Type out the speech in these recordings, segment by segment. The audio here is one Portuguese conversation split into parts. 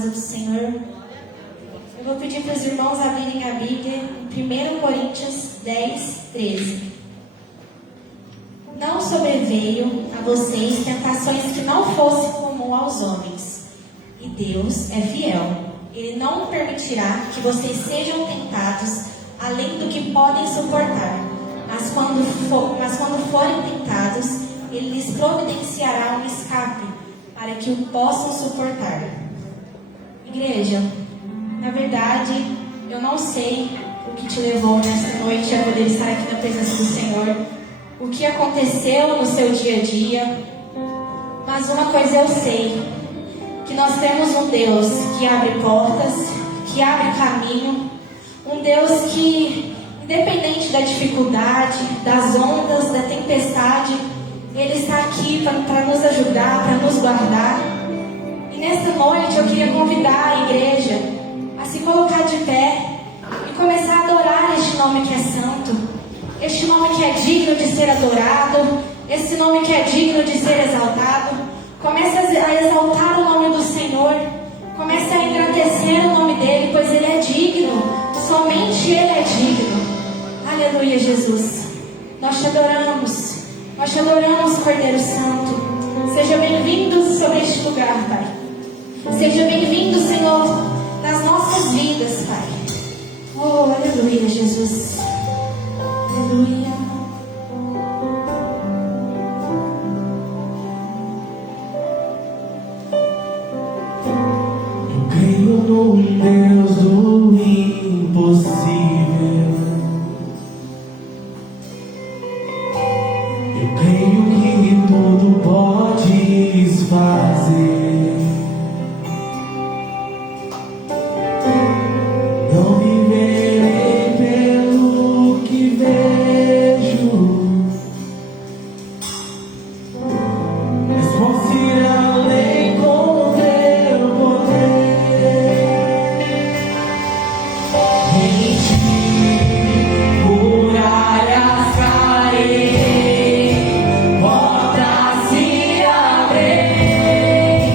casa do Senhor. Eu vou pedir para os irmãos abrirem a Bíblia em 1 Coríntios 10, 13. Não sobreveio a vocês tentações que não fossem comum aos homens. E Deus é fiel. Ele não permitirá que vocês sejam tentados além do que podem suportar. Mas quando forem tentados, Ele lhes providenciará um escape para que o possam suportar. Igreja, na verdade, eu não sei o que te levou nesta noite a poder estar aqui na presença do Senhor, o que aconteceu no seu dia a dia, mas uma coisa eu sei, que nós temos um Deus que abre portas, que abre caminho, um Deus que, independente da dificuldade, das ondas, da tempestade, Ele está aqui para nos ajudar, para nos guardar. E nesta noite eu queria convidar a igreja a se colocar de pé e começar a adorar este nome que é santo, este nome que é digno de ser adorado, esse nome que é digno de ser exaltado. Comece a exaltar o nome do Senhor, comece a engrandecer o nome dEle, pois Ele é digno, somente Ele é digno. Aleluia, Jesus. Nós te adoramos, Cordeiro Santo. Seja bem-vindo sobre este lugar, Pai. Seja bem-vindo, Senhor, nas nossas vidas, Pai. Oh, aleluia, Jesus. Aleluia. Eu creio num Deus do impossível. Eu creio que tudo podes fazer. Não viverei pelo que vejo, mas posso ir além com teu poder. Em ti muralhas caem, portas se abrem.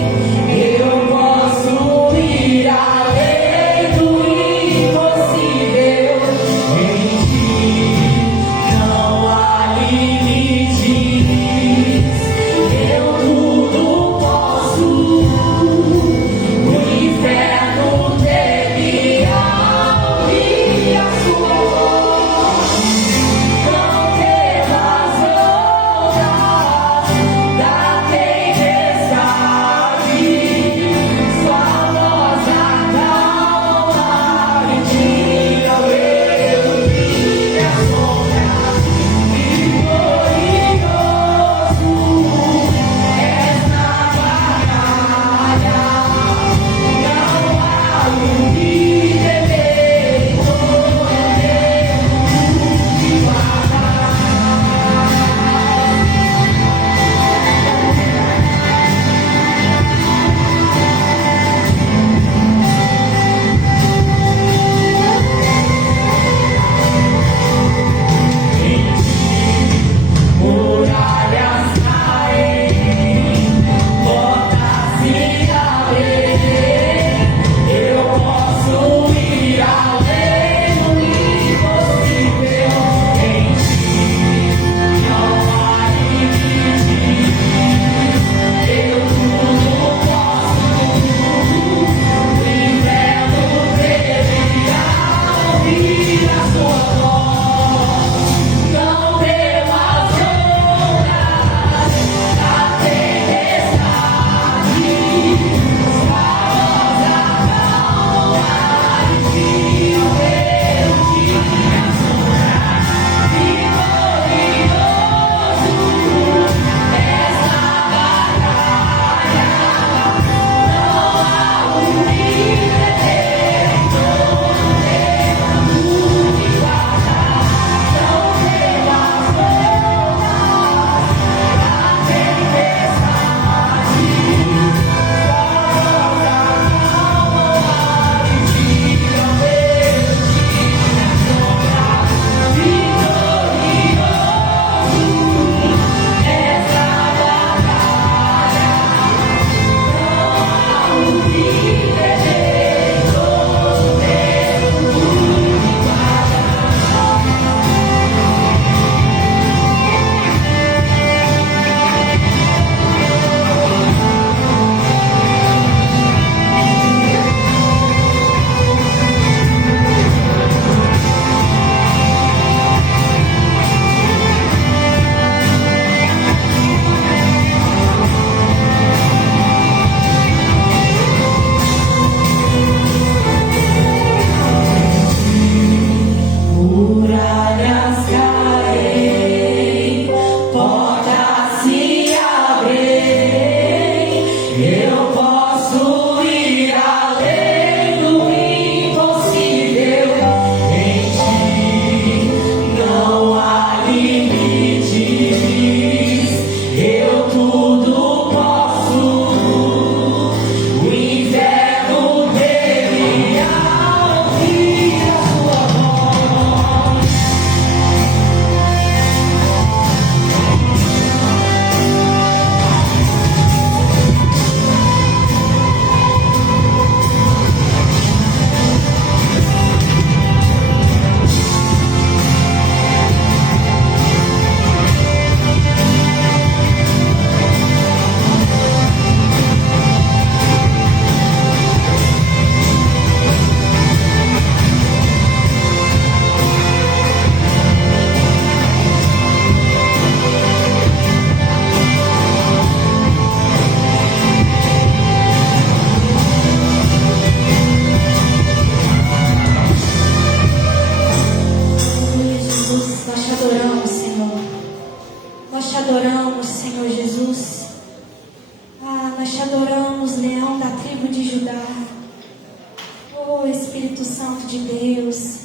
Oh, Espírito Santo de Deus,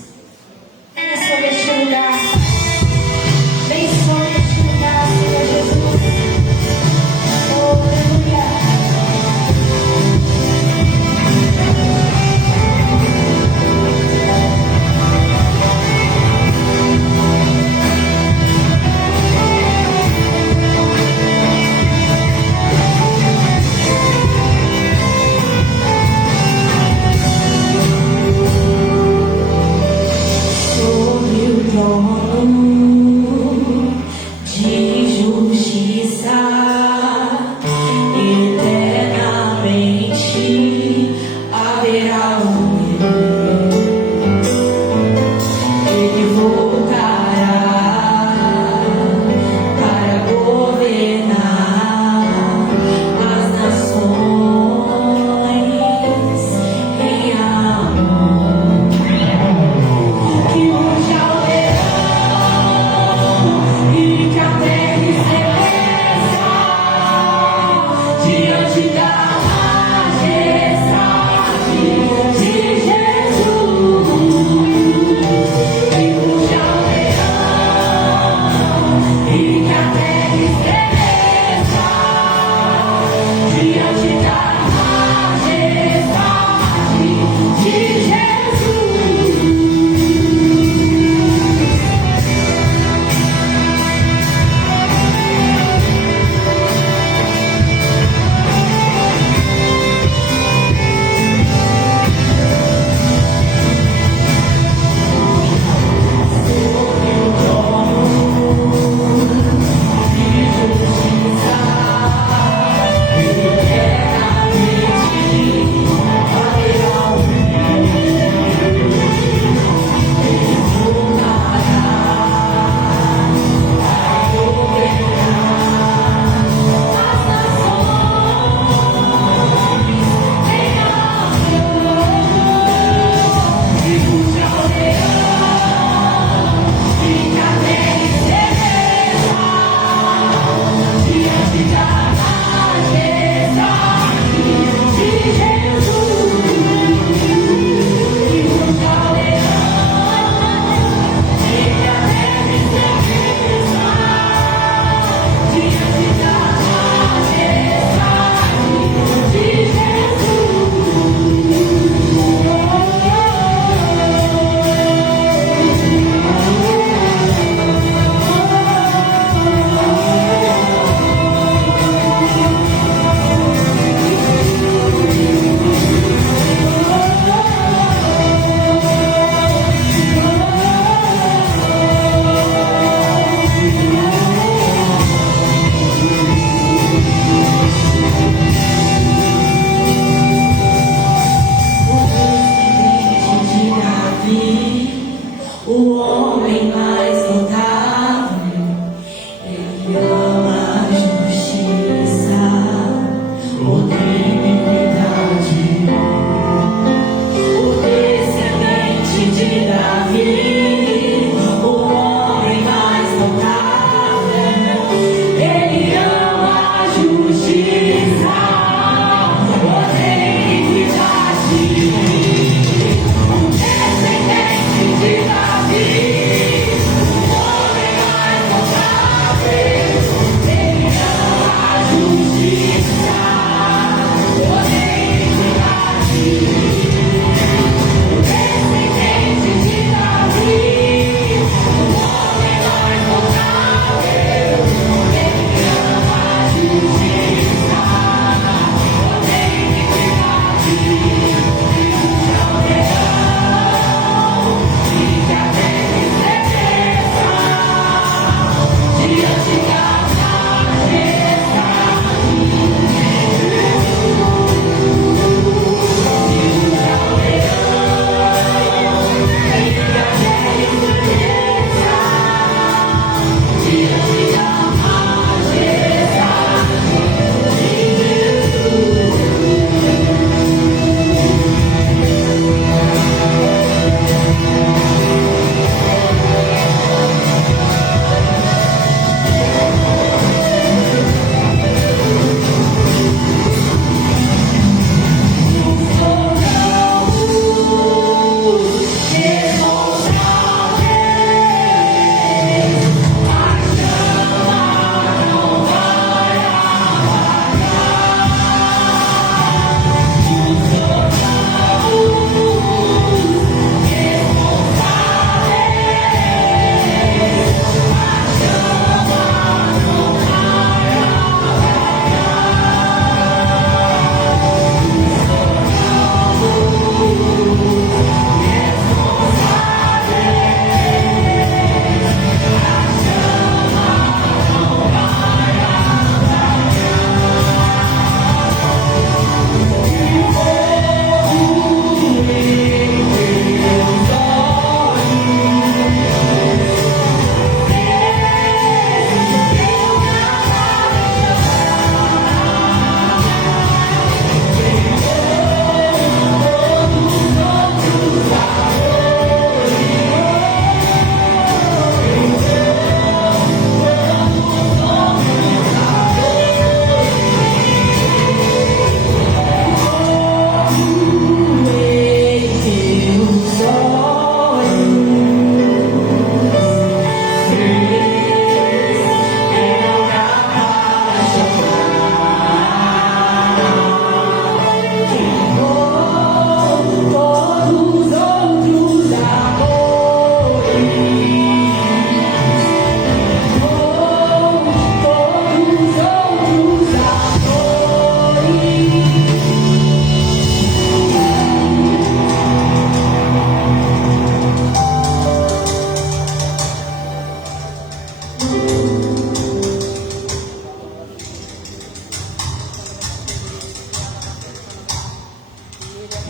venha sobre este lugar. Vem sobre este lugar, Senhor Jesus. Oh, aleluia.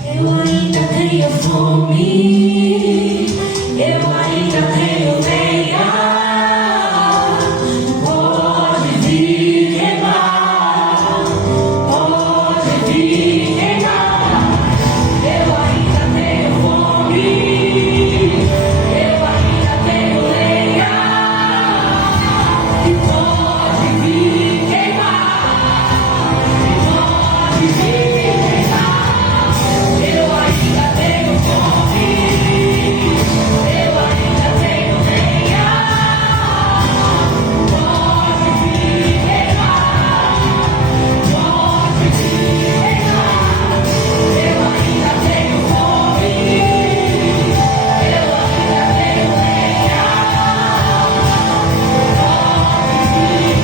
Eu ainda tenho fome, eu ainda tenho lenha. Pode vir queimar, pode vir queimar. Eu ainda tenho fome, eu ainda tenho lenha. E pode vir queimar, pode vir queimar. Eu ainda tenho fome, eu ainda tenho lenha. Pode vir queimar, pode vir queimar. Eu ainda tenho fome, eu ainda tenho lenha. Pode vir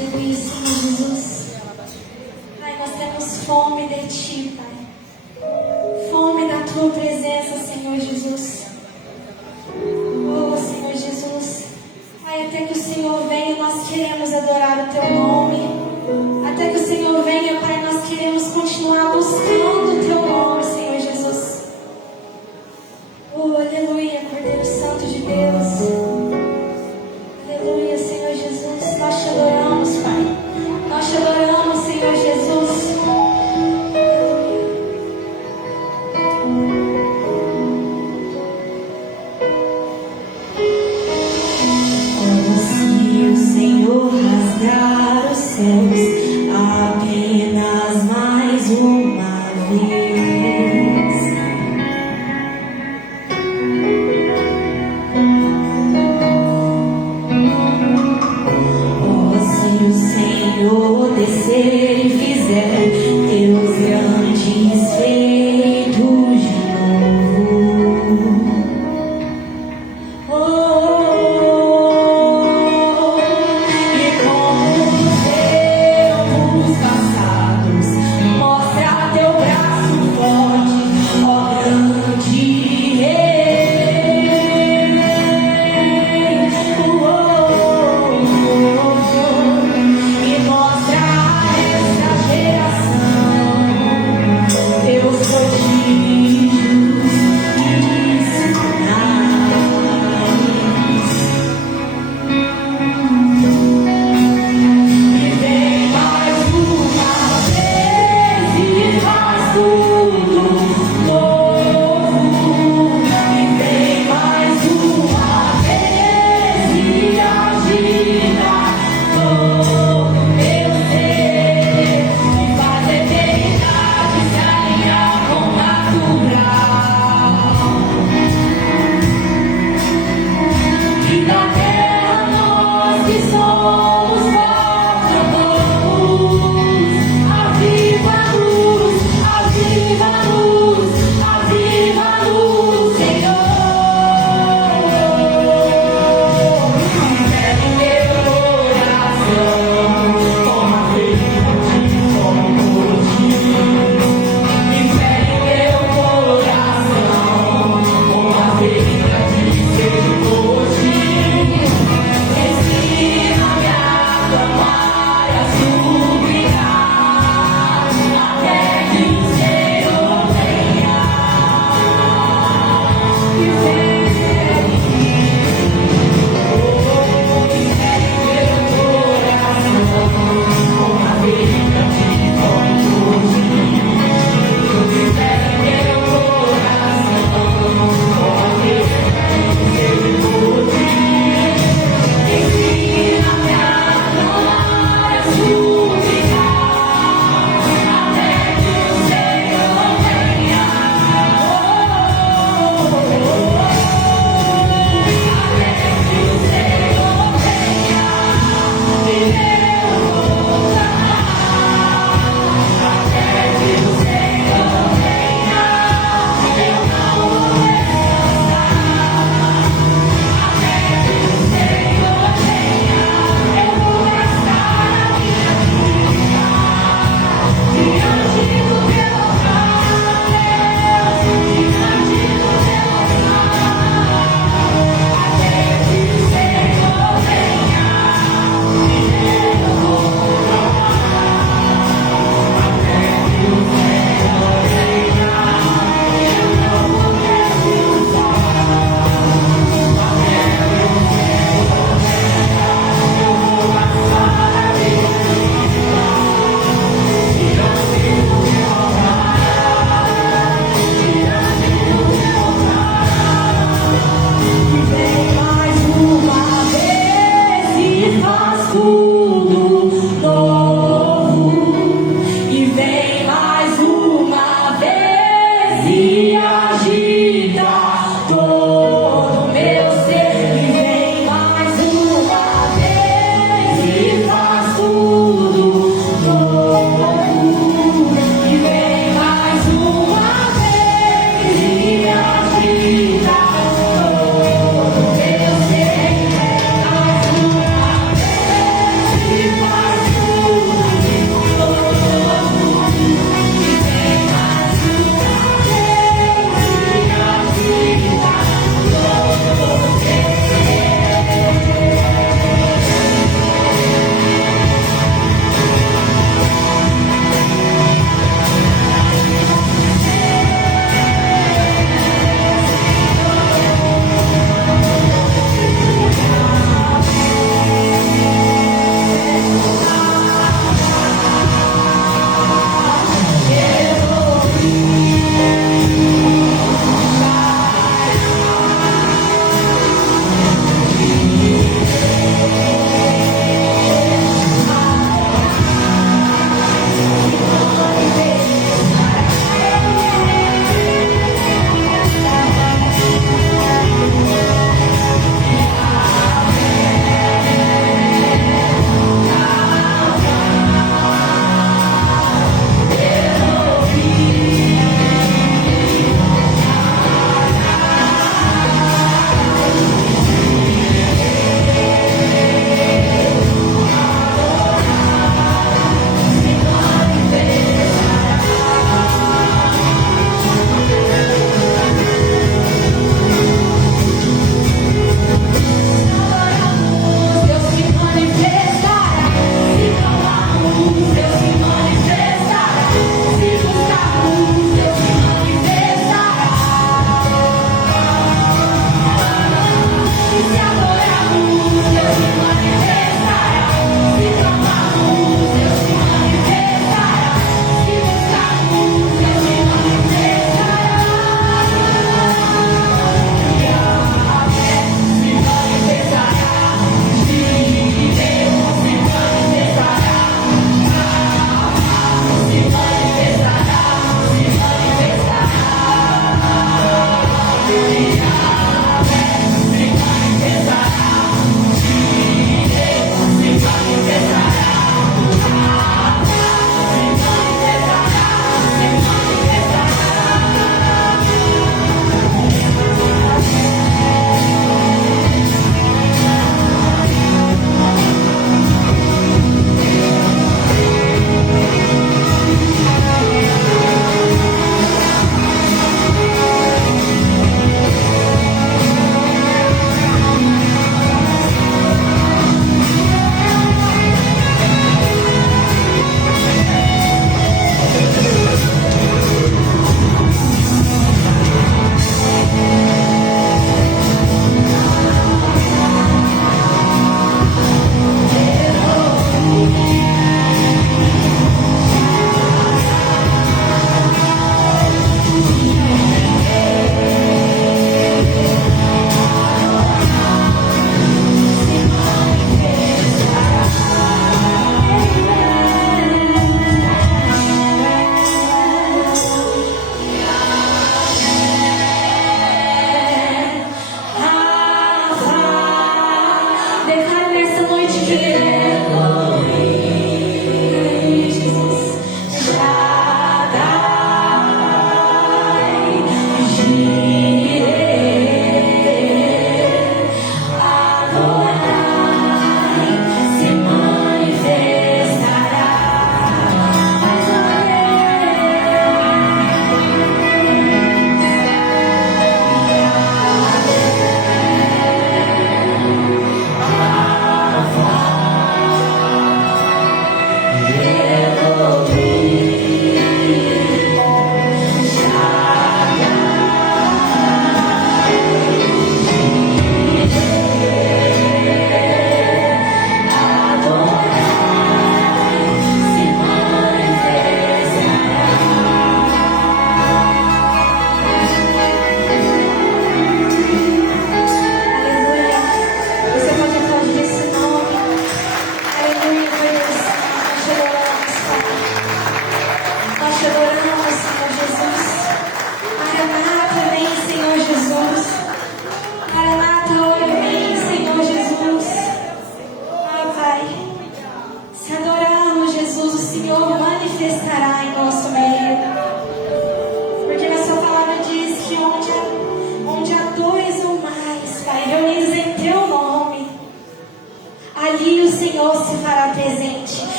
Aleluia, Senhor Jesus. Pai, nós temos fome de Ti, Pai. Fome da Tua presença, Senhor Jesus. Oh, Senhor Jesus. Pai, até que o Senhor venha, nós queremos adorar o Teu nome. Até que o Senhor venha, Pai, nós queremos continuar buscando o Teu nome, Senhor Jesus. Oh, aleluia, Cordeiro Santo de Deus. Aleluia, Senhor Jesus. Nós te adoramos, Pai. Nós te adoramos, Senhor Jesus. Oh, se o Senhor rasgar os céus apenas mais uma vez. Oh, se o Senhor descer e fizer teus grandes feitos de novo. Oh, e como nos tempos passados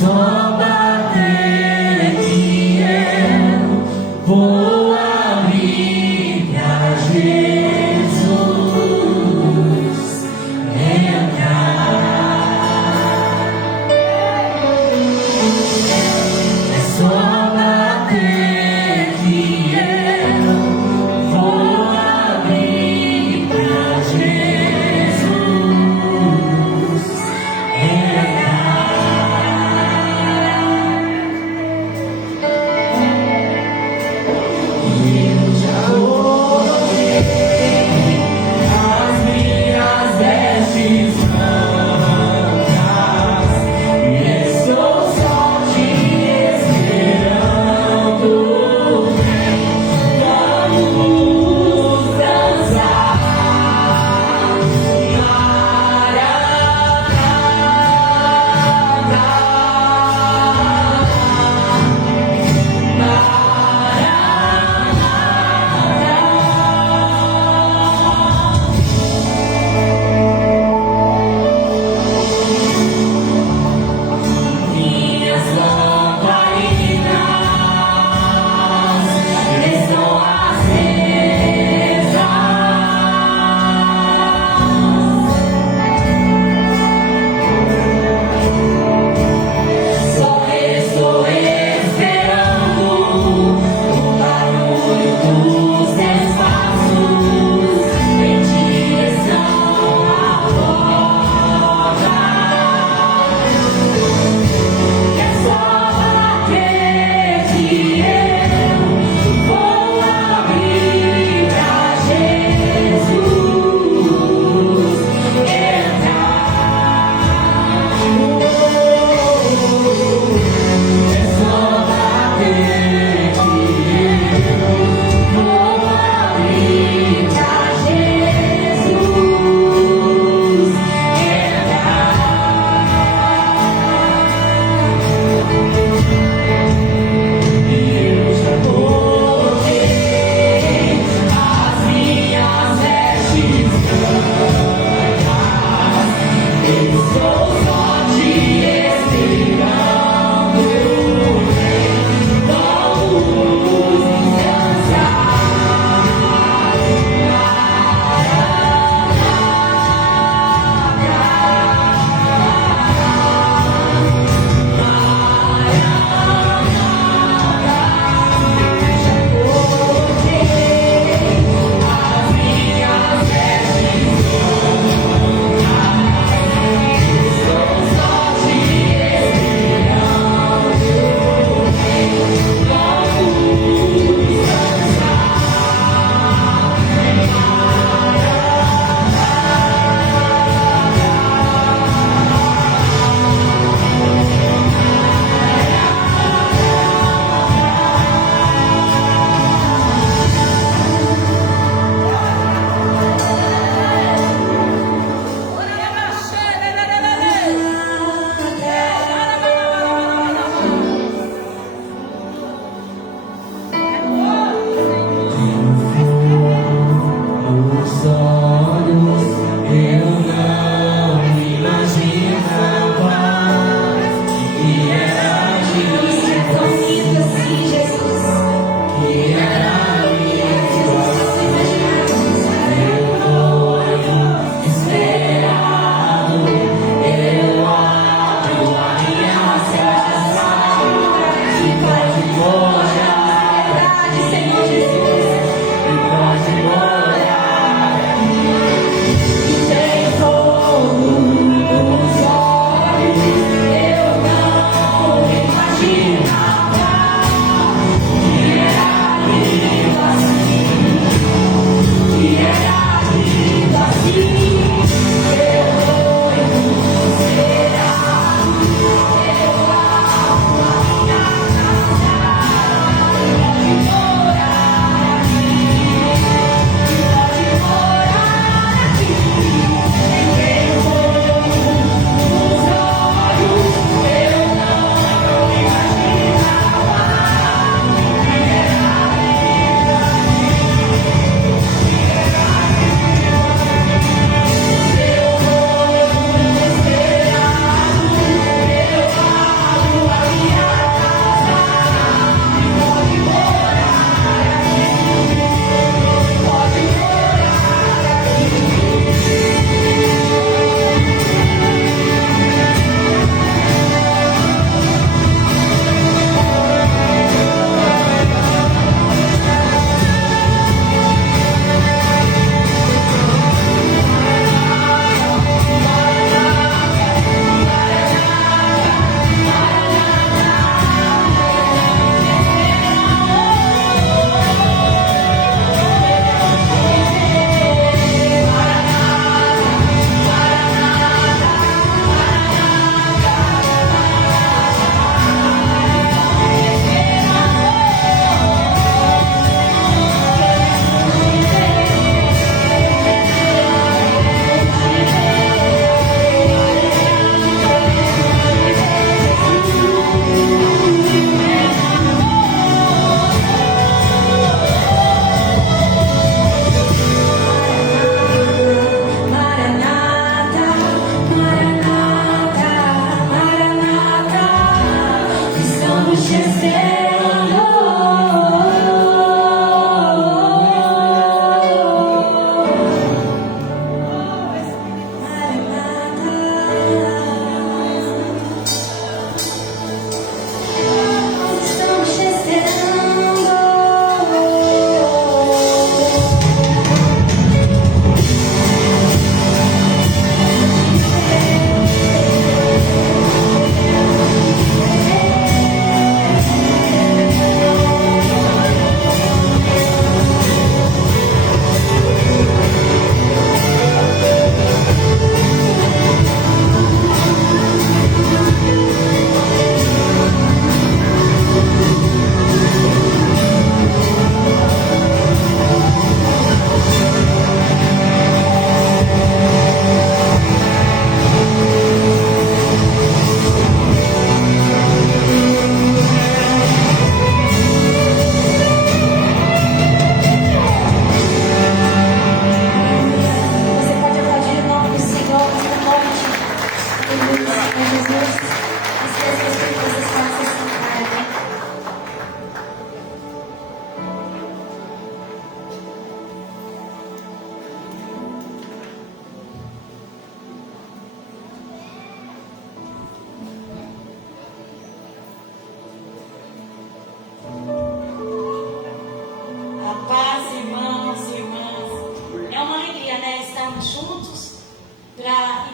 Só bater que eu vou abrir.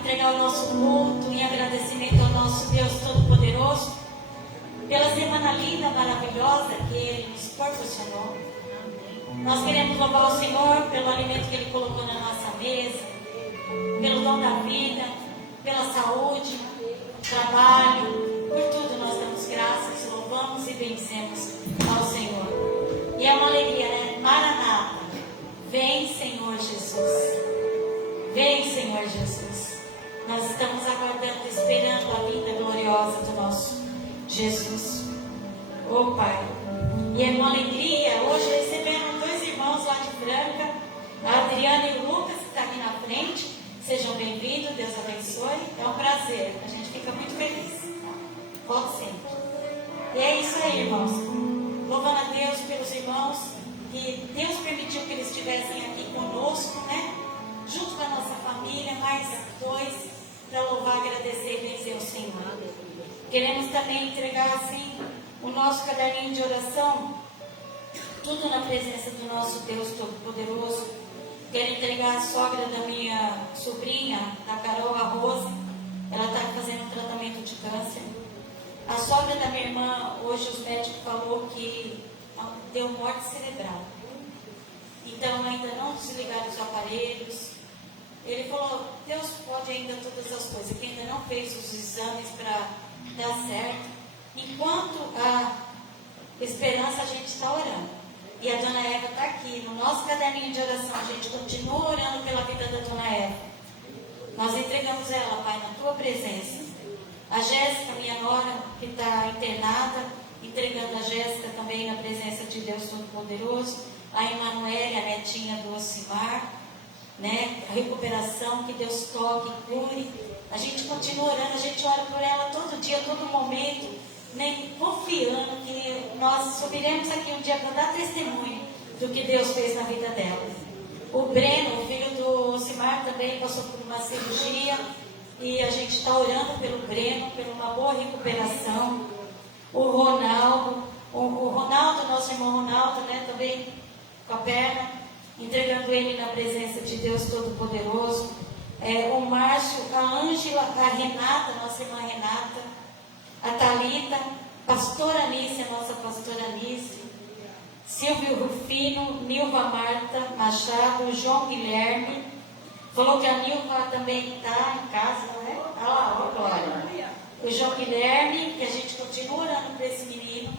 entregar o nosso culto em agradecimento ao nosso Deus Todo-Poderoso pela semana linda, maravilhosa que Ele nos proporcionou. Nós queremos louvar o Senhor pelo alimento que Ele colocou na nossa mesa, pelo dom da vida, pela saúde, trabalho, por tudo nós damos graças, louvamos e bendecemos ao Senhor. E é uma alegria, né? Maranata, vem Senhor Jesus, vem Senhor Jesus. Nós estamos aguardando, esperando a vinda gloriosa do nosso Jesus. Oh Pai, e é uma alegria hoje recebendo dois irmãos lá de Franca, a Adriana e o Lucas, que estão aqui na frente. Sejam bem-vindos, Deus abençoe. É um prazer, a gente fica muito feliz. Volte sempre. E é isso aí, irmãos. Louvando a Deus pelos irmãos, que Deus permitiu que eles estivessem aqui conosco, né? Junto com a nossa família, mais dois, para louvar, agradecer e benzer o Senhor. Queremos também entregar assim o nosso caderninho de oração, tudo na presença do nosso Deus Todo-Poderoso. Quero entregar a sogra da minha sobrinha, da Carol, a Rose. Ela está fazendo tratamento de câncer. A sogra da minha irmã, hoje os médicos falaram que deu morte cerebral. Então ainda não desligaram os aparelhos. Ele falou, Deus pode ainda todas as coisas, que ainda não fez os exames para dar certo. Enquanto a esperança, a gente está orando. E a Dona Eva está aqui, no nosso caderninho de oração, a gente continua orando pela vida da Dona Eva. Nós entregamos ela, Pai, na Tua presença. A Jéssica, minha nora, que está internada, entregando a Jéssica também na presença de Deus Todo-Poderoso. A Emanuele, a netinha do Ocimar, né? A recuperação, que Deus toque, cure. A gente continua orando, a gente ora por ela todo dia, todo momento, né? Confiando que nós subiremos aqui um dia para dar testemunho do que Deus fez na vida dela. O Breno, o filho do Ocimar, também passou por uma cirurgia e a gente está orando pelo Breno, por uma boa recuperação. O Ronaldo, nosso irmão Ronaldo, né? Também com a perna, entregando ele na presença de Deus Todo-Poderoso. O Márcio, a Ângela, a Renata, nossa irmã Renata, a Thalita, pastora Anice, a nossa pastora Anice, Silvio Rufino, Nilva Marta Machado, João Guilherme. Falou que a Nilva também está em casa, né? Olha lá, glória. O João Guilherme, que a gente continua orando para esse menino.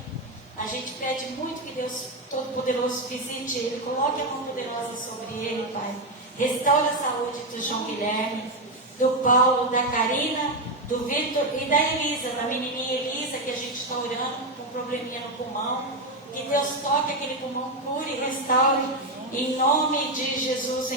A gente pede muito que Deus Todo-Poderoso visite ele, coloque a mão poderosa sobre ele, Pai. Restaure a saúde do João Guilherme, do Paulo, da Karina, do Vitor e da Elisa, da menininha Elisa, que a gente está orando com um probleminha no pulmão. Que Deus toque aquele pulmão, cure e restaure, em nome de Jesus,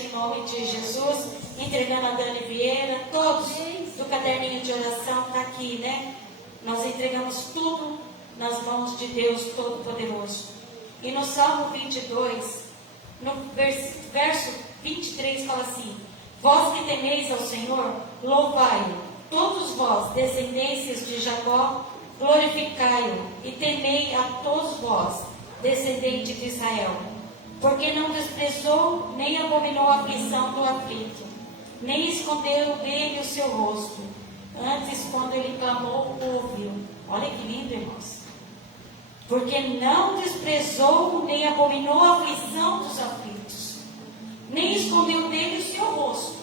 entregando a Dani Vieira, todos do caderninho de oração, está aqui, né? Nós entregamos tudo nas mãos de Deus Todo-Poderoso. E no Salmo 22, no verso 23, fala assim: vós que temeis ao Senhor, louvai-o, todos vós, descendências de Jacó, glorificai-o, e temei a todos vós, descendente de Israel, porque não desprezou, nem abominou a aflição do aflito, nem escondeu dele o seu rosto. Antes, quando ele clamou, ouviu. Olha que lindo, irmãos. Porque não desprezou, nem abominou a aflição dos aflitos, nem escondeu dele o seu rosto.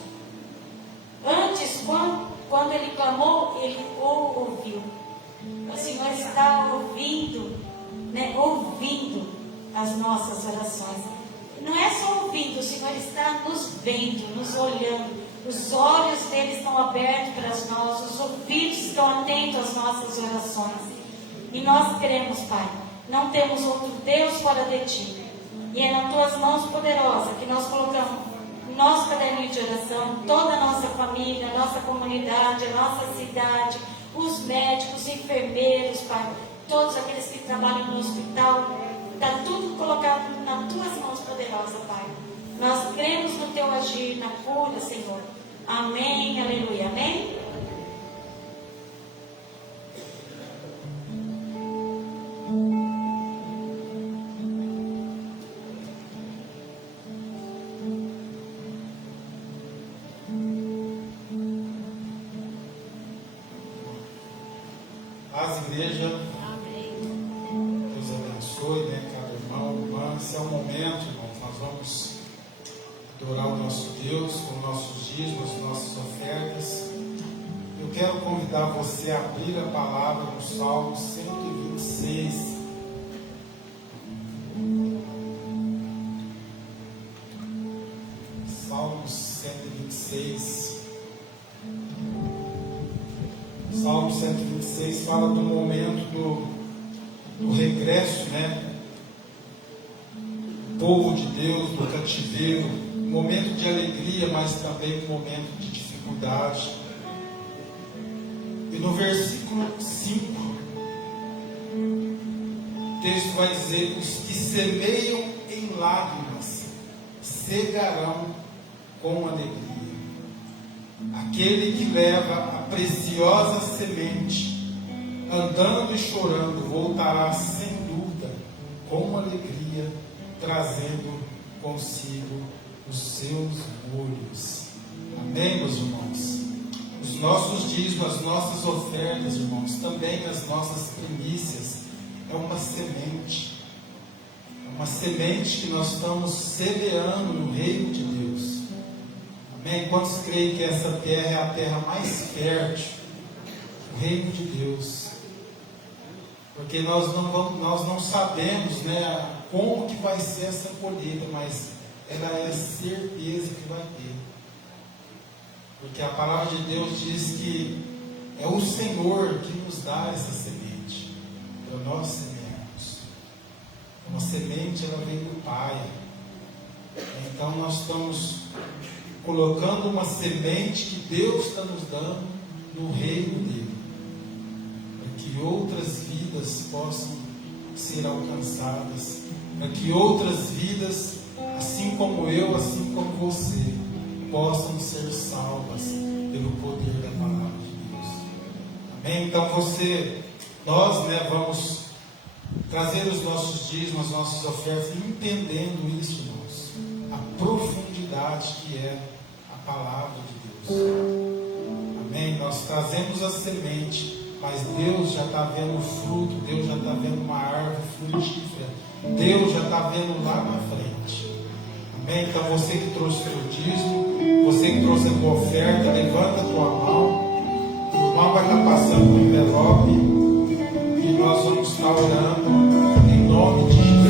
Antes, quando ele clamou, ele o ouviu. O Senhor está ouvindo, né? Ouvindo as nossas orações. Não é só ouvindo, o Senhor está nos vendo, nos olhando. Os olhos dele estão abertos para nós, os ouvidos estão atentos às nossas orações. E nós queremos, Pai, não temos outro Deus fora de Ti. E é nas Tuas mãos poderosas que nós colocamos o nosso caderninho de oração, toda a nossa família, a nossa comunidade, a nossa cidade, os médicos, os enfermeiros, Pai, todos aqueles que trabalham no hospital, está tudo colocado nas Tuas mãos poderosas, Pai. Nós cremos no Teu agir, na cura, Senhor. Amém, aleluia, amém? paz, igreja. Deus abençoe, né, cada irmão, irmã. Esse é o momento, irmãos. Nós vamos adorar o nosso Deus com nossos dízimos, nossas ofertas. Eu quero convidar você a abrir a palavra no Salmo 126. Salmo 126. Salmo 126 fala do momento do regresso, né? O povo de Deus do cativeiro, um momento de alegria, mas também um momento de dificuldade. E no versículo 5, o texto vai dizer: os que semeiam em lágrimas cegarão com alegria. Aquele que leva a preciosa semente, andando e chorando, voltará sem dúvida com alegria, trazendo consigo os seus molhos. Amém, meus irmãos? Os nossos dízimos, as nossas ofertas, irmãos, também as nossas primícias, é uma semente. É uma semente que nós estamos semeando no reino de Deus. Amém? Quantos creem que essa terra é a terra mais fértil? O reino de Deus. Porque nós não sabemos, né, como que vai ser essa colheita, mas ela é a certeza que vai ter. Porque a palavra de Deus diz que é o Senhor que nos dá essa semente, para nós semearmos. Uma semente, ela vem do Pai. Então nós estamos colocando uma semente que Deus está nos dando no reino dele, para que outras vidas possam ser alcançadas, para que outras vidas, assim como eu, assim como você, possam ser salvas pelo poder da palavra de Deus. Amém? Então nós, né, vamos trazer os nossos dízimos, as nossas ofertas, entendendo isso, irmãos, a profundidade que é a palavra de Deus. Amém? Nós trazemos a semente, mas Deus já está vendo o fruto, Deus já está vendo uma árvore frutífera, Deus já está vendo lá na frente. Amém? Então você que trouxe o seu dízimo, você que trouxe a tua oferta, levanta a tua mão. O irmão vai estar passando o envelope e nós vamos estar orando em nome de Jesus.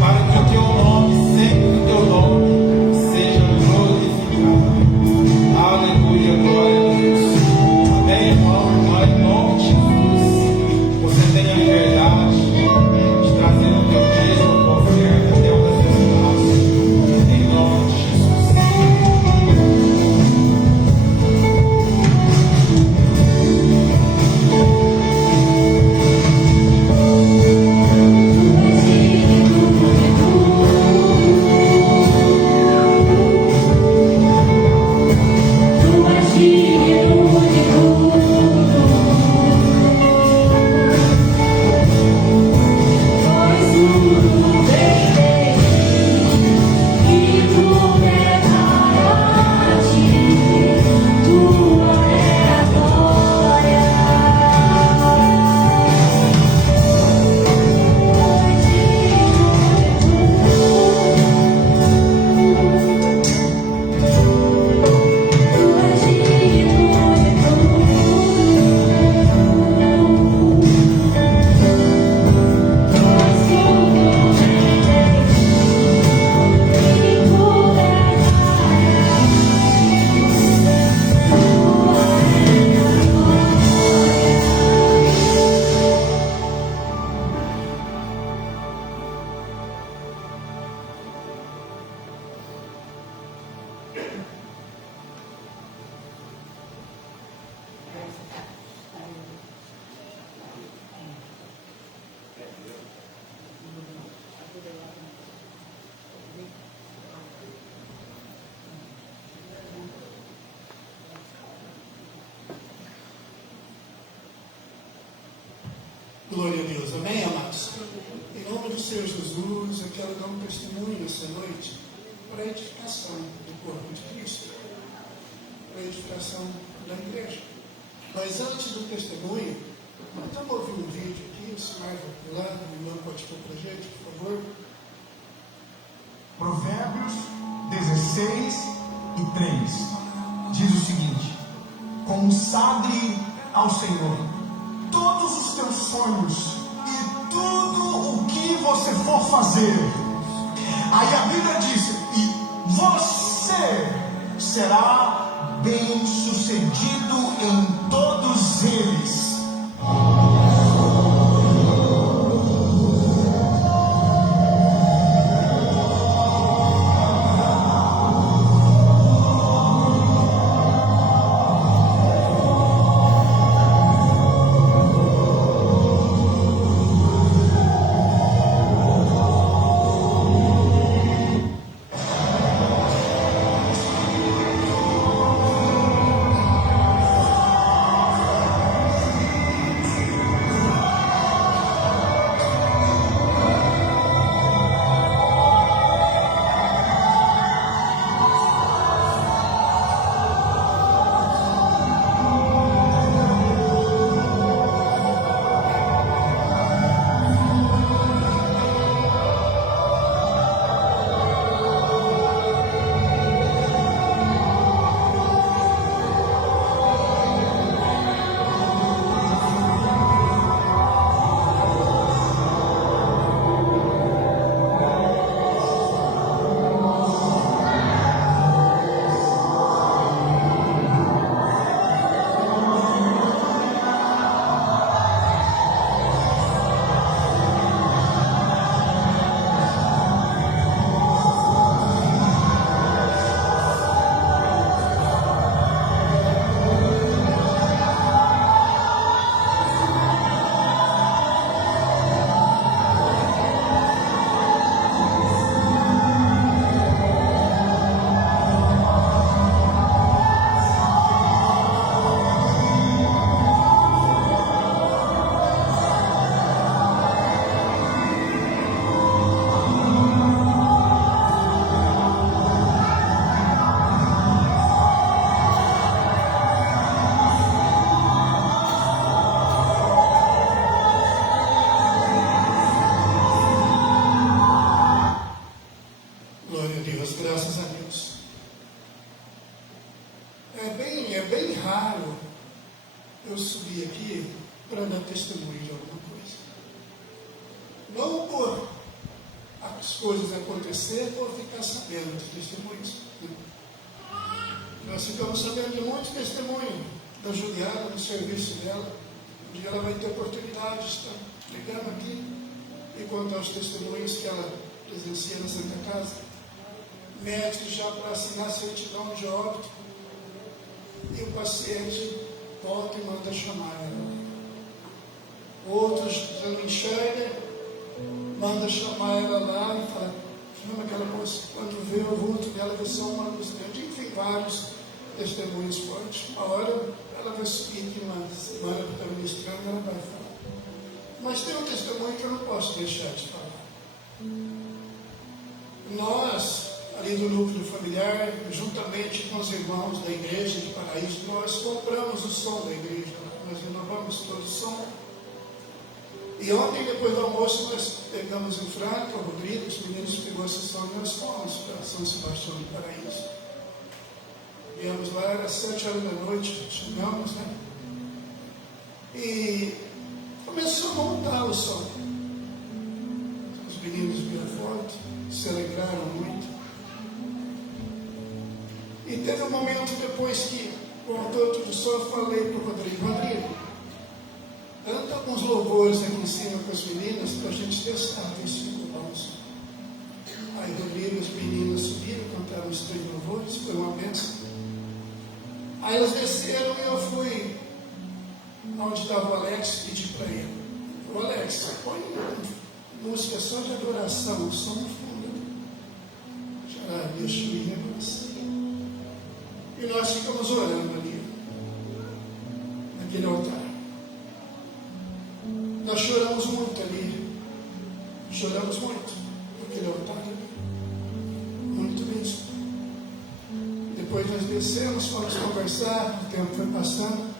Para que o teu nome, sempre o teu nome, seja glorificado. Glória a Deus, amém, amados? Em nome do Senhor Jesus, eu quero dar um testemunho essa noite para a edificação do corpo de Cristo, para a edificação da igreja. Mas antes do testemunho, vamos ouvir um vídeo aqui, o senhor vai lá, o irmão pode pôr para a gente, por favor. Provérbios 16 e 3 diz o seguinte: consagre ao Senhor todos os teus sonhos e tudo o que você for fazer. Aí a Bíblia diz: e você será bem sucedido em todos eles. eu subi aqui para dar testemunho de alguma coisa. Não por as coisas acontecerem, por ficar sabendo dos testemunhos. Nós ficamos sabendo de muitos testemunhos da Juliana, no serviço dela. Um dia ela vai ter oportunidade de estar ligando aqui e contar os testemunhos que ela presencia na Santa Casa. Médicos já para assinar certidão de óbito. E o paciente volta e manda chamar ela. Outros já não enxergam, manda chamar ela lá e fala, chama aquela moça, quando vê o vulto dela, vê só uma luz grande. Enfim, vários testemunhos fortes. A hora ela vai subir aqui uma semana que está ministrando, ela vai falar. Mas tem um testemunho que eu não posso deixar de falar. Nós, ali do núcleo familiar, juntamente com os irmãos da igreja de Paraíso, nós compramos o som da igreja, nós renovamos todo o som. E ontem, depois do almoço, nós pegamos o Franco, o Rodrigo, os meninos pegou esse som e nós fomos para São Sebastião do Paraíso. Viemos lá, era 7 horas da noite, chegamos, né? E começou a montar o som. Os meninos viram foto, se alegraram muito. E teve um momento depois que voltou tudo só, eu falei para o Rodrigo, canta alguns louvores aqui em cima com as meninas para a gente testar, ver se ficou bom. Aí Rodrigo e as meninas subiram, cantaram os 3 louvores, foi uma bênção. Aí elas desceram e eu fui onde estava o Alex, pedi para ele. O Alex, põe música só de adoração, som fundo. Já deixou em adoração. E nós ficamos orando ali, naquele altar. Nós choramos Choramos muito, naquele altar, muito mesmo. Depois nós descemos, fomos conversar, o tempo foi passando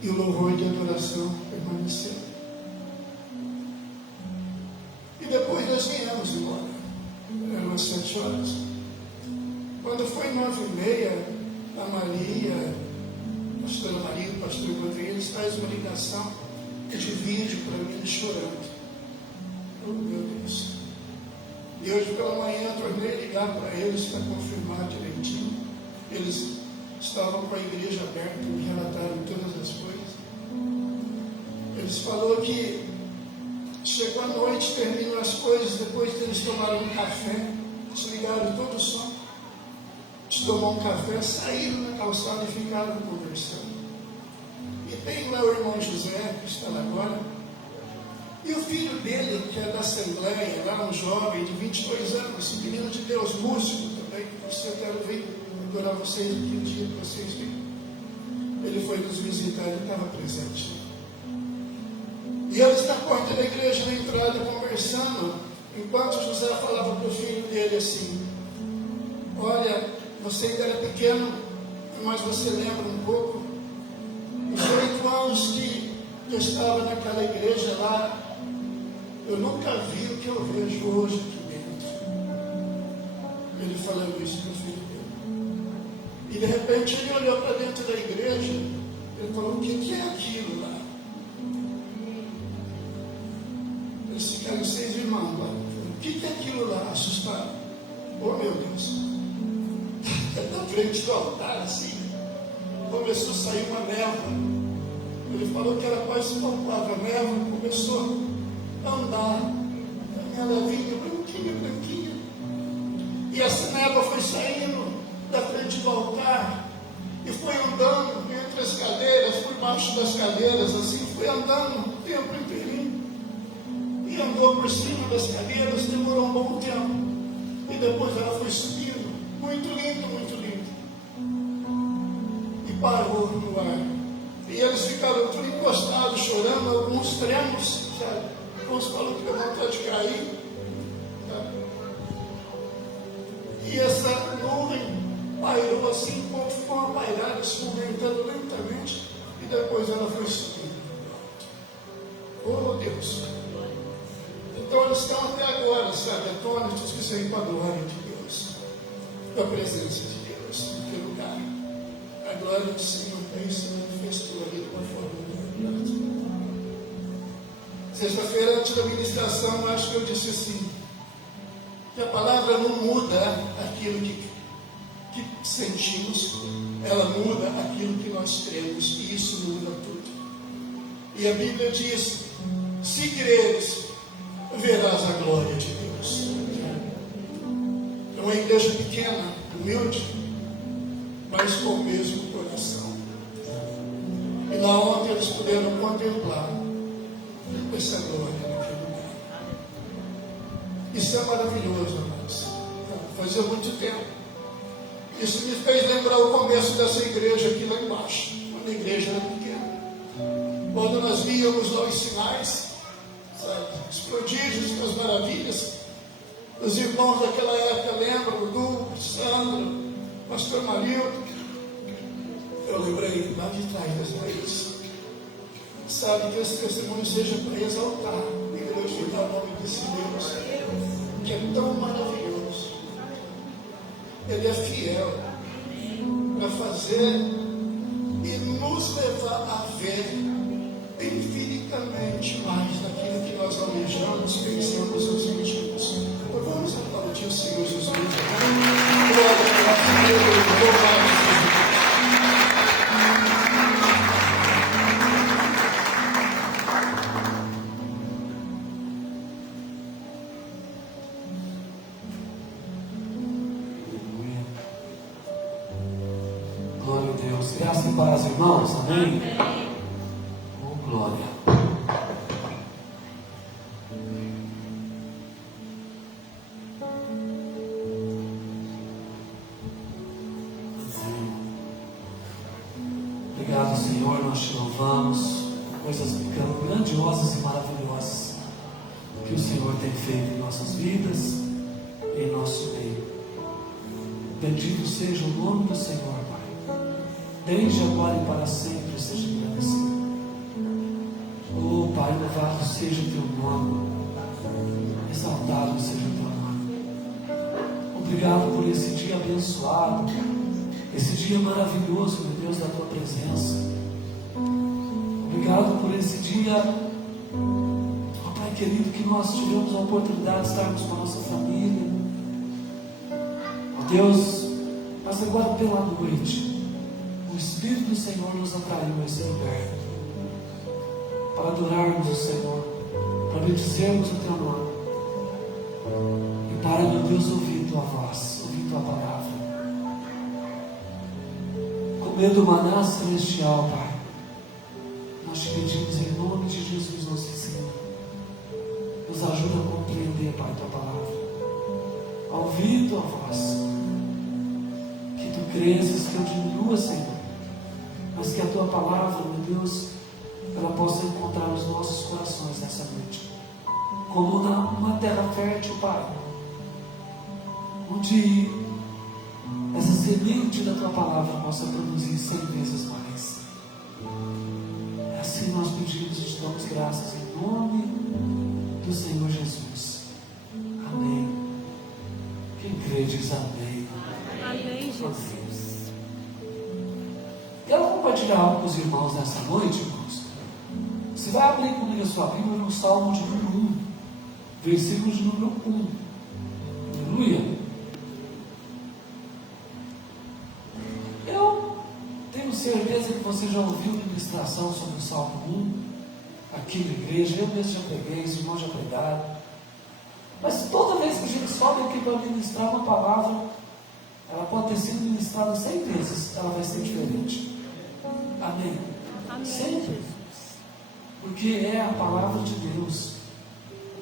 e o louvor de adoração permaneceu. E depois nós viemos embora, eram as 7 horas. Quando foi 9h30, a Maria, a pastora Maria, o pastor Rodrigo, eles fazem uma ligação de vídeo para mim chorando. Oh, meu Deus. E hoje pela manhã tornei a ligar para eles para confirmar direitinho. Eles estavam com a igreja aberta, me relataram todas as coisas. Eles falaram que chegou a noite, terminam as coisas, depois que eles tomaram um café, desligaram todo o som, eles tomaram um café, saíram na calçada e ficaram conversando. E tem lá o irmão José, que está lá agora, e o filho dele, que é da Assembleia, lá um jovem de 22 anos, um menino de Deus, músico também, que você quero ver, adorar vocês aqui um dia que vocês viram. Ele foi nos visitar, ele estava presente. E eles na porta da igreja, na entrada, conversando, enquanto José falava para o filho dele assim: olha, você ainda era pequeno, mas você lembra um pouco, os 8 anos que eu estava naquela igreja lá, eu nunca vi o que eu vejo hoje aqui dentro. Ele falando isso para o filho dele. E de repente ele olhou para dentro da igreja, ele falou: o que é aquilo lá? Eles ficaram 6 irmãos lá. O que é aquilo lá? Assustado. Oh, meu Deus. Na frente do altar, assim, começou a sair uma névoa. Ele falou que era quase palpável. A névoa começou a andar. Ela vinha branquinha, branquinha. E essa névoa foi saindo da frente do altar e foi andando entre as cadeiras, por baixo das cadeiras, assim, foi andando o tempo inteirinho. E andou por cima das cadeiras, demorou um bom tempo. E depois ela foi subindo. Muito lindo, muito lindo. E parou no ar. E eles ficaram tudo encostados, chorando, alguns tremos, sabe? Alguns falaram que deu vontade de cair. Sabe? E essa nuvem pairou assim, como ficou uma pairada, se movimentando lentamente, e depois ela foi subindo. Oh, Deus! Então eles estão até agora, sabe, atônitos que saem para a glória de Deus, da presença de Deus, naquele lugar. A glória do Senhor tem se manifestou ali de uma forma maravilhosa. Sexta-feira, antes da ministração, acho que eu disse assim, que a palavra não muda aquilo que sentimos, ela muda aquilo que nós cremos, e isso muda tudo. E a Bíblia diz: se creres, verás a glória de Deus. É uma igreja pequena, humilde, mas com o mesmo coração. E lá ontem eles puderam contemplar essa glória naquele lugar. Isso é maravilhoso, amados. Fazia muito tempo. Isso me fez lembrar o começo dessa igreja aqui lá embaixo, quando a igreja era pequena. Quando nós víamos lá os sinais, sabe, os prodígios, as maravilhas. Os irmãos daquela época lembram, o Du, Sandro, pastor Marildo. Eu lembrei lá de trás das raízes. Sabe, que esse testemunho seja para exaltar e glorificar o nome desse Deus, que é tão maravilhoso. Ele é fiel para fazer e nos levar a ver infinitamente mais daquilo que nós almejamos, pensamos e sentimos. Então vamos aplaudir o Senhor Jesus. Glória a Deus, louvado seja. Glória a Deus. Graça e paz, irmãos. Amém? Oh, glória. Obrigado, Senhor. Nós te louvamos. Coisas grandiosas e maravilhosas que o Senhor tem feito em nossas vidas e em nosso meio. Bendito seja o nome do Senhor, Pai, desde agora e para sempre seja agradecido. Oh Pai, louvado seja o teu nome, exaltado seja o teu nome. Obrigado por esse dia abençoado, esse dia maravilhoso, meu Deus, da tua presença. Obrigado por esse dia, oh Pai querido, que nós tivemos a oportunidade de estarmos com a nossa família. Oh Deus, mas agora pela noite, o Espírito do Senhor nos atraiu a esse lugar, para adorarmos o Senhor, para bendizermos o teu nome, e para, meu Deus, ouvir tua voz, ouvir tua palavra. Comer do maná celestial, Pai, nós te pedimos em nome de Jesus, nos ensina, nos ajuda a compreender, Pai, tua palavra, a ouvir tua voz, que tu cresças, que eu diminua, Senhor, mas que a tua palavra, meu Deus, ela possa encontrar os nossos corações nessa noite, como uma terra fértil, Pai, onde essa semente da tua palavra possa produzir 100 vezes mais. Assim nós pedimos e te damos graças em nome do Senhor Jesus. Amém. Quem crê diz amém. Amém, Jesus. Quero compartilhar algo com os irmãos nessa noite, irmãos. Você vai abrir comigo a sua Bíblia no Salmo de número 1, versículo de número 1. Aleluia. Eu tenho certeza que você já ouviu ministração sobre o Salmo 1 aqui na igreja. Eu mesmo já preguei, os irmãos já pregaram. Mas toda vez que a gente sobe aqui para ministrar uma palavra, ela pode ter sido ministrada 100 vezes, ela vai ser diferente. Amém? Amém, Sempre. Jesus. Porque é a palavra de Deus.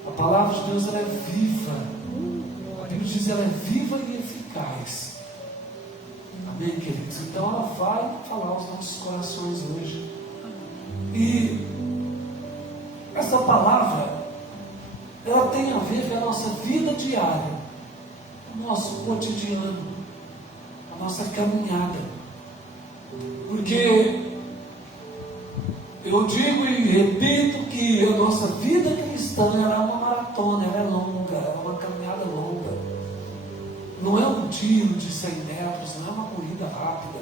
A palavra de Deus, ela é viva. A Bíblia diz que ela é viva e eficaz. Amém, queridos? Então ela vai falar aos nossos corações hoje. E essa palavra, ela tem a ver com a nossa vida diária, o nosso cotidiano, a nossa caminhada. Porque eu digo e repito que a nossa vida cristã é uma maratona, ela é longa, é uma caminhada longa. Não é um tiro de 100 metros, não é uma corrida rápida.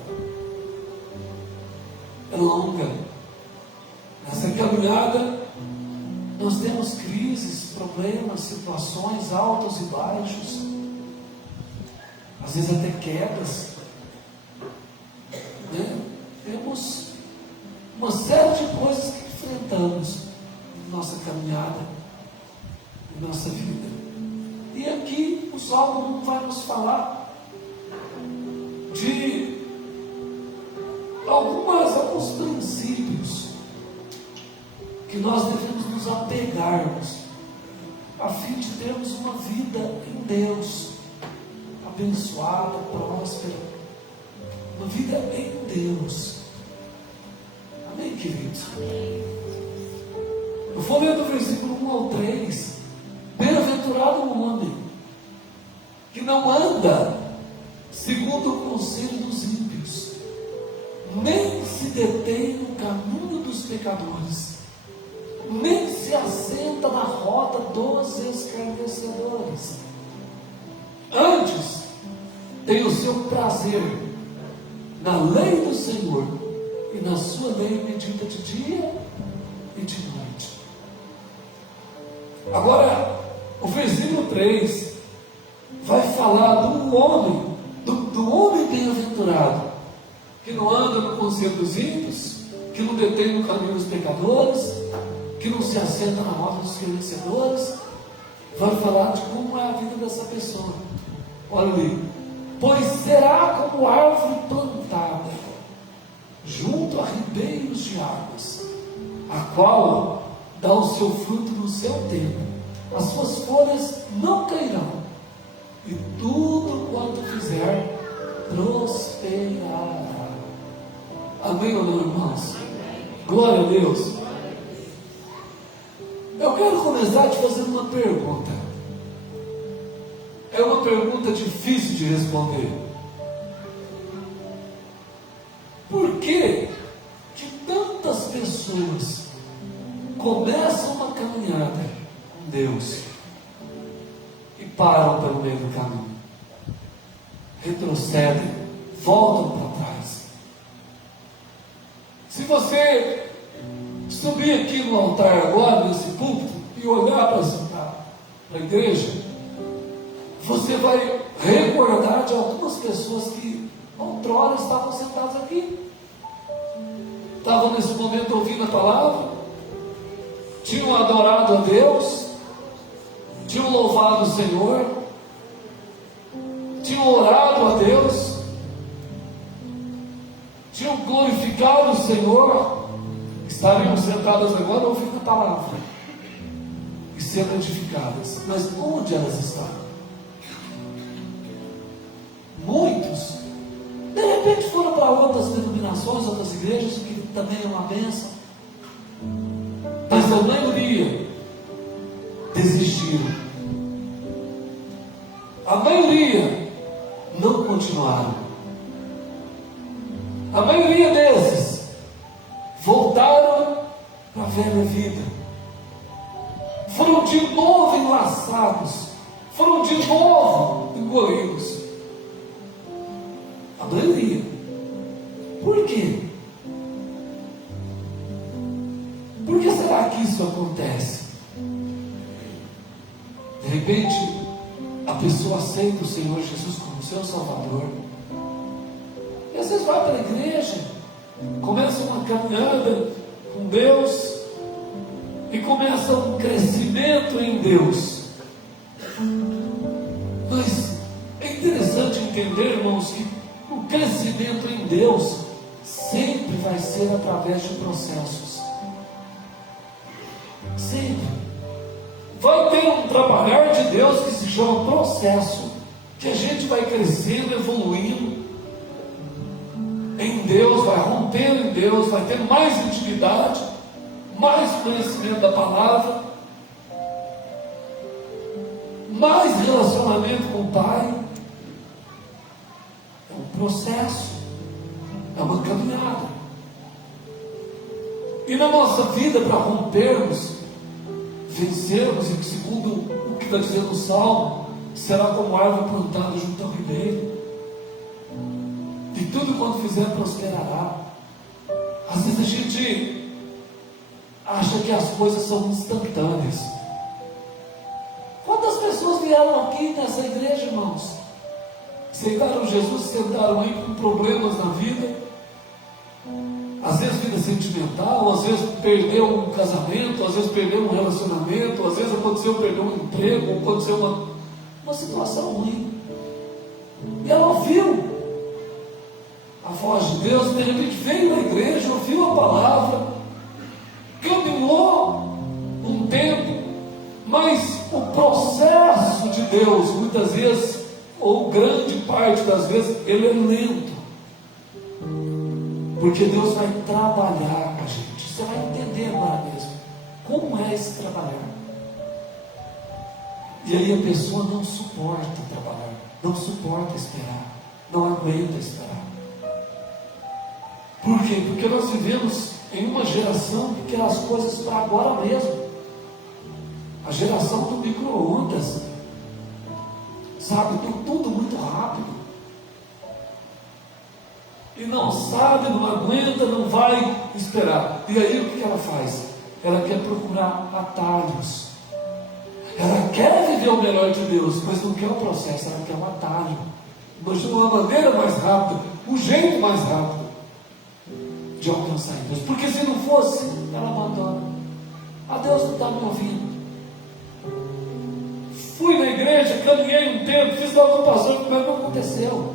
É longa. Nessa caminhada, nós temos crises, problemas, situações altos e baixos, às vezes até quedas, né? Temos uma série de coisas que enfrentamos na nossa caminhada, na nossa vida. E aqui o Salmo 1 vai nos falar de alguns princípios que nós devemos nos apegarmos a fim de termos uma vida em Deus abençoada, próspera, uma vida em Deus. Amém, queridos? Eu vou ler do versículo 1 ao 3. Bem-aventurado o homem que não anda segundo o conselho dos ímpios, nem se detém no caminho dos pecadores, nem se assenta na roda dos escarnecedores. Antes, tem o seu prazer na lei do Senhor, e na sua lei medita de dia e de noite. Agora, o versículo 3 vai falar do homem, do homem bem-aventurado, que não anda no conselho dos ímpios, que não detém no caminho dos pecadores, que não se assenta na roda dos escarnecedores. Vai falar de como é a vida dessa pessoa. Olha ali. Pois será como árvore plantada junto a ribeiros de águas, a qual dá o seu fruto no seu tempo, as suas folhas não cairão, e tudo quanto fizer prosperará. Amém ou não, irmãos? Glória a Deus. Eu quero começar começar te fazendo uma pergunta. É uma pergunta difícil de responder. Por que tantas pessoas começam uma caminhada com Deus e param pelo meio do caminho? Retrocedem, voltam para trás. Se você subir aqui no altar agora, nesse púlpito, e olhar para a igreja, você vai recordar de algumas pessoas que outrora estavam sentadas aqui, estavam nesse momento ouvindo a palavra, tinham adorado a Deus, tinham louvado o Senhor, tinham orado a Deus, tinham glorificado o Senhor, estariam sentadas agora ouvindo a palavra e sendo edificadas. Mas onde elas estavam? Muitos, de repente, foram para outras denominações, outras igrejas, que também é uma bênção, mas a maioria desistiram. A maioria não continuaram. A maioria desses voltaram para a velha vida, foram de novo enlaçados, foram de novo engolidos. A maioria. Por quê? Por que será que isso acontece? De repente, a pessoa aceita o Senhor Jesus como seu Salvador, e às vezes vai para a igreja, começa uma caminhada com Deus, e começa um crescimento em Deus. Mas é interessante entender, irmãos, que o crescimento em Deus sempre vai ser através de processos. Sempre. Vai ter um trabalhar de Deus que se chama processo, que a gente vai crescendo, evoluindo em Deus, vai rompendo em Deus, vai ter mais intimidade, mais conhecimento da palavra, mais relacionamento com o Pai. É um processo, é uma caminhada. E na nossa vida, para rompermos, vencermos, e segundo o que está dizendo o Salmo, será como árvore plantada junto ao ribeiro, e tudo quanto fizer prosperará. Às vezes a gente acha que as coisas são instantâneas. Quantas pessoas vieram aqui nessa igreja, irmãos, aceitaram Jesus, sentaram aí com problemas na vida, às vezes vida sentimental, às vezes perdeu um casamento, às vezes perdeu um relacionamento, às vezes aconteceu perder um emprego, aconteceu uma situação ruim, e ela ouviu a voz de Deus, de repente veio à igreja, ouviu a palavra, caminhou um tempo, mas o processo de Deus, muitas vezes, ou grande parte das vezes, ele é lento, porque Deus vai trabalhar com a gente. Você vai entender agora mesmo como é esse trabalhar. E aí a pessoa não suporta trabalhar, não suporta esperar, não aguenta esperar. Por quê? Porque nós vivemos em uma geração que quer as coisas para agora mesmo. A geração do micro-ondas, sabe, tudo muito rápido. E não sabe, não aguenta, não vai esperar. E aí o que ela faz? Ela quer procurar atalhos. Ela quer viver o melhor de Deus, mas não quer o processo, ela quer um atalho. Mas uma maneira mais rápida, um jeito mais rápido de alcançar em Deus. Porque se não fosse, ela abandona. A Deus não está me ouvindo. Fui na igreja, caminhei um tempo, fiz uma ocupação, mas não aconteceu.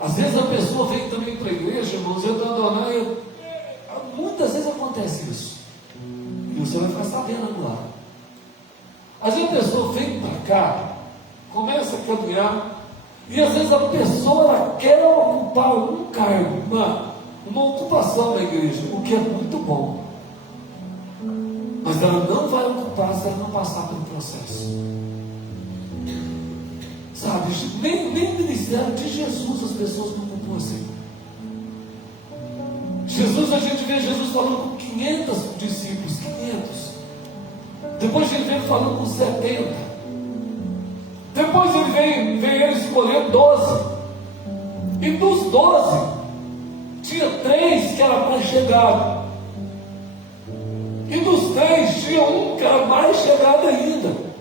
Às vezes a pessoa vem também para a igreja, irmãos, eu abandonar, muitas vezes acontece isso. E você vai ficar sabendo agora. Às vezes a pessoa vem para cá, começa a caminhar, e às vezes a pessoa ela quer ocupar algum cargo, uma ocupação na igreja, o que é muito bom. Mas ela não vai ocupar se ela não passar pelo processo. Sabe, nem o ministério de Jesus as pessoas não ocupam assim. Jesus, a gente vê Jesus falando com 500 discípulos, 500. Depois a gente vê ele falando com 70. Depois ele vem ele escolher 12. E dos 12, tinha 3 que era mais chegado. E dos 3, tinha um que era mais chegado ainda.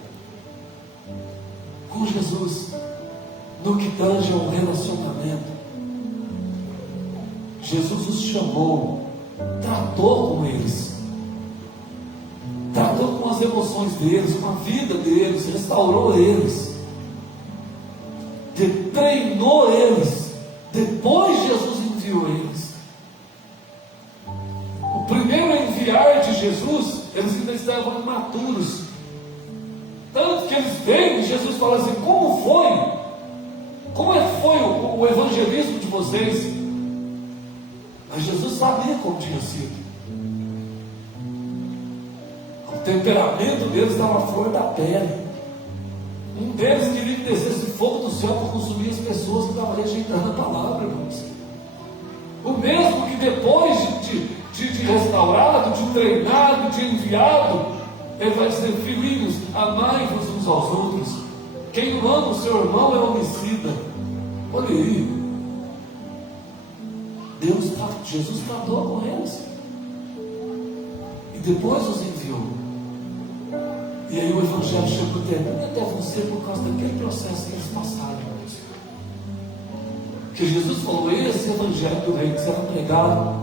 Com Jesus, no que tange ao relacionamento, Jesus os chamou, tratou com eles, tratou com as emoções deles, com a vida deles, restaurou eles, treinou eles. Depois Jesus enviou eles. O primeiro enviar de Jesus, eles ainda estavam imaturos. Tanto que eles veem e Jesus fala assim: como foi? Como é que foi o evangelismo de vocês? Mas Jesus sabia como tinha sido. O temperamento deles estava à flor da pele. Um deles queria que descesse fogo do céu para consumir as pessoas que estavam rejeitando a palavra, irmãos. O mesmo que depois de restaurado, de treinado, de enviado, ele vai dizer: filhinhos, amai-vos uns aos outros. Quem não ama o seu irmão é homicida. Olha aí. Jesus tratou com eles. E depois os enviou. E aí o Evangelho chegou até você por causa daquele processo que eles passaram, irmãos. Que Jesus falou: esse Evangelho do Reino será pregado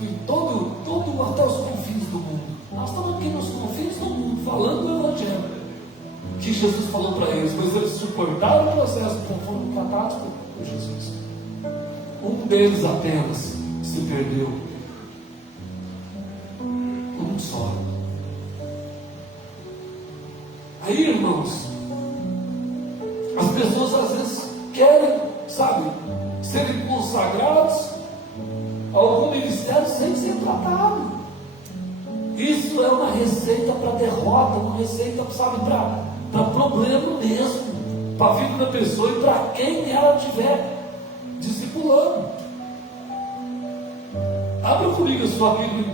em todo, até os confins do mundo. Nós estamos aqui nos confins do mundo, falando do Evangelho que Jesus falou para eles, mas eles suportaram o processo, então foram tratados por Jesus. Um deles apenas se perdeu. Um só. Aí, irmãos, as pessoas às vezes querem, sabe, serem consagrados a algum ministério sem ser tratado. Isso é uma receita para derrota, uma receita, sabe, para problema mesmo, para a vida da pessoa e para quem ela estiver discipulando. Abra comigo a sua Bíblia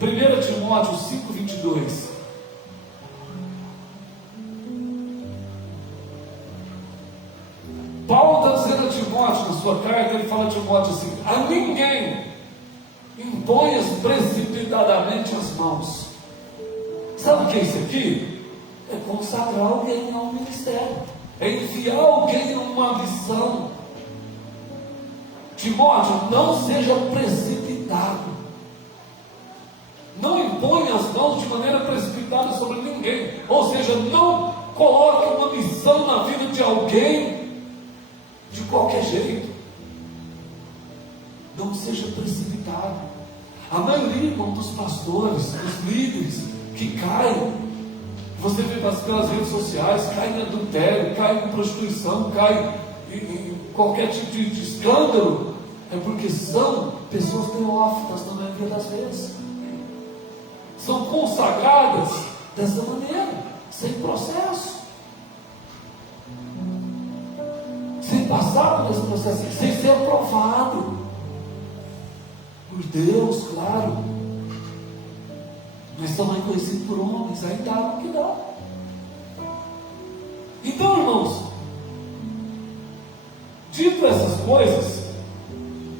em 1 Timóteo 5:22. Paulo está dizendo a Timóteo, na sua carta, ele fala a Timóteo assim: a ninguém imponhas precipitadamente as mãos. Sabe o que é isso aqui? É consagrar alguém ao ministério, é enviar alguém a uma missão. Timóteo, não seja precipitado. Não imponha as mãos de maneira precipitada sobre ninguém. Ou seja, não coloque uma missão na vida de alguém de qualquer jeito. Não seja precipitado. A maioria, irmão, dos pastores, dos líderes que caem, você vê pelas redes sociais, cai em adultério, cai em prostituição, cai em qualquer tipo de escândalo, é porque são pessoas teófitas na maioria das vezes. São consagradas dessa maneira, sem processo, sem passar por esse processo, sem ser aprovado por Deus, claro. Mas são reconhecidos por homens, aí dá o que dá. Então, irmãos, dito essas coisas,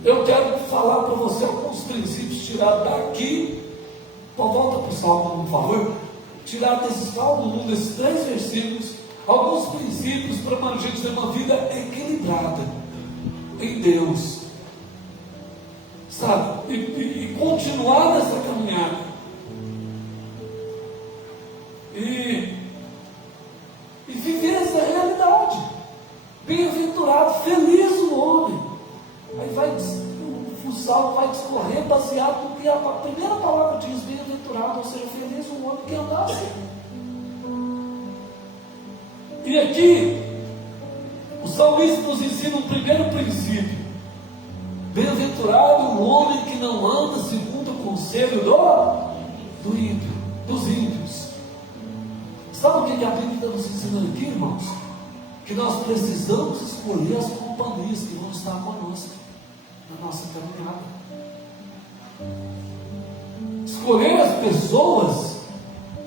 eu quero falar para você alguns princípios tirados daqui. Volta para o Salmo, por favor. Tirar desses Salmo 1, desses 3 versículos, alguns princípios para a gente ter uma vida equilibrada em Deus, sabe? E continuar nessa caminhada. E viver essa realidade. Bem-aventurado, feliz o homem. Aí o salmo vai discorrer baseado no que a primeira palavra diz: bem-aventurado, ou seja, feliz o homem que anda assim. E aqui o salmista nos ensina um primeiro princípio: Bem-aventurado o homem que não anda segundo o conselho do ímpio, dos ímpios. Sabe o que a Bíblia está nos ensinando aqui, irmãos? Que nós precisamos escolher as companhias que vão estar conosco na nossa caminhada. Escolher as pessoas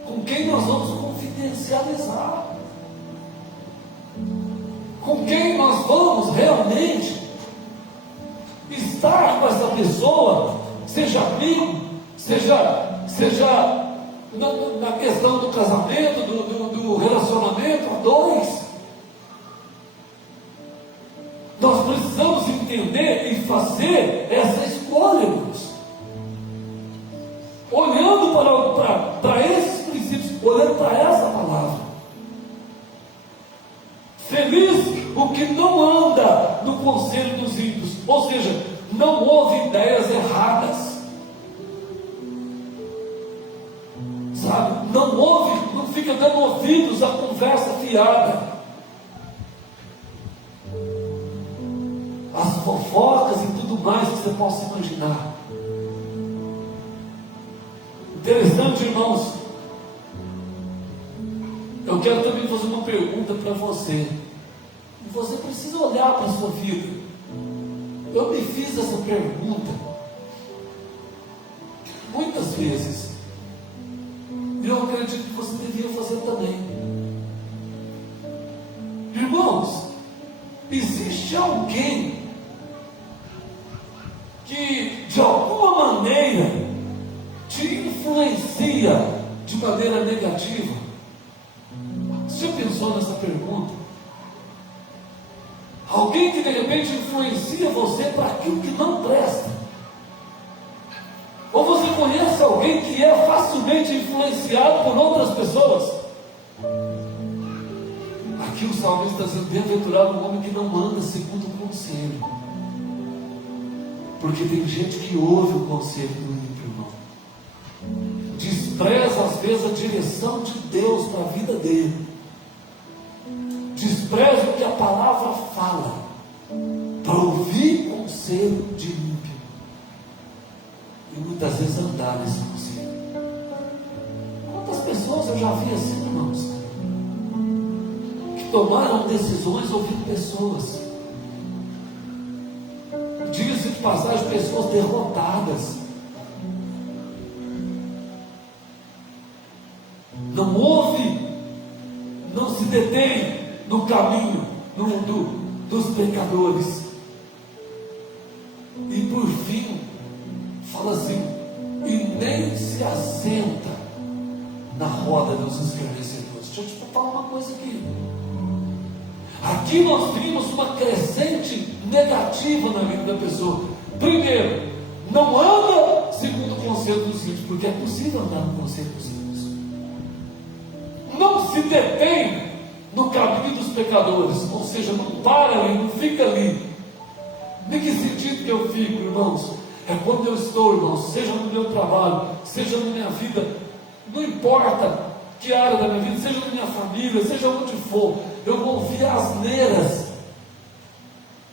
com quem nós vamos confidencializar, com quem nós vamos realmente estar com essa pessoa, seja amigo, seja na questão do casamento, do relacionamento a dois. Nós precisamos entender e fazer essa escolha, irmãos. Olhando para esses princípios, olhando para essa palavra. Feliz o que não anda no conselho dos ímpios, ou seja, não ouve ideias erradas, sabe? Não ouve, não fica dando ouvidos à conversa fiada, as fofocas e tudo mais que você possa imaginar. Interessante, irmãos. Eu quero também fazer uma pergunta para você. Você precisa olhar para a sua vida. Eu me fiz essa pergunta muitas vezes, e eu acredito que você devia fazer também. Irmãos, existe alguém que de alguma maneira te influencia de maneira negativa? Você pensou nessa pergunta? Alguém que de repente influencia você para aquilo que não presta? Ou você conhece alguém que é facilmente influenciado por outras pessoas? Aqui o salmista está dizendo: bem-aventurado o homem que não anda segundo o conselho. Porque tem gente que ouve o conselho do ímpio, irmão. Despreza às vezes a direção de Deus para a vida dele. Despreza o que a palavra fala para ouvir conselho de ímpio e muitas vezes andar nesse conselho. Quantas pessoas eu já vi assim, irmãos, que tomaram decisões ouvindo pessoas, diga-se de passagem, pessoas derrotadas, não ouve, não se detém no caminho dos pecadores, e por fim fala assim: e nem se assenta na roda dos escarnecedores. Deixa eu te falar uma coisa aqui nós vimos uma crescente negativa na vida da pessoa. Primeiro, não anda segundo o conselho dos ímpios, porque é possível andar no conselho dos ímpios. Não se detém no caminho dos pecadores, ou seja, não para ali, não fica ali. De que sentido que eu fico, irmãos? É quando eu estou, irmãos, seja no meu trabalho, seja na minha vida, não importa que área da minha vida, seja na minha família, seja onde for, eu vou ouvir asneiras,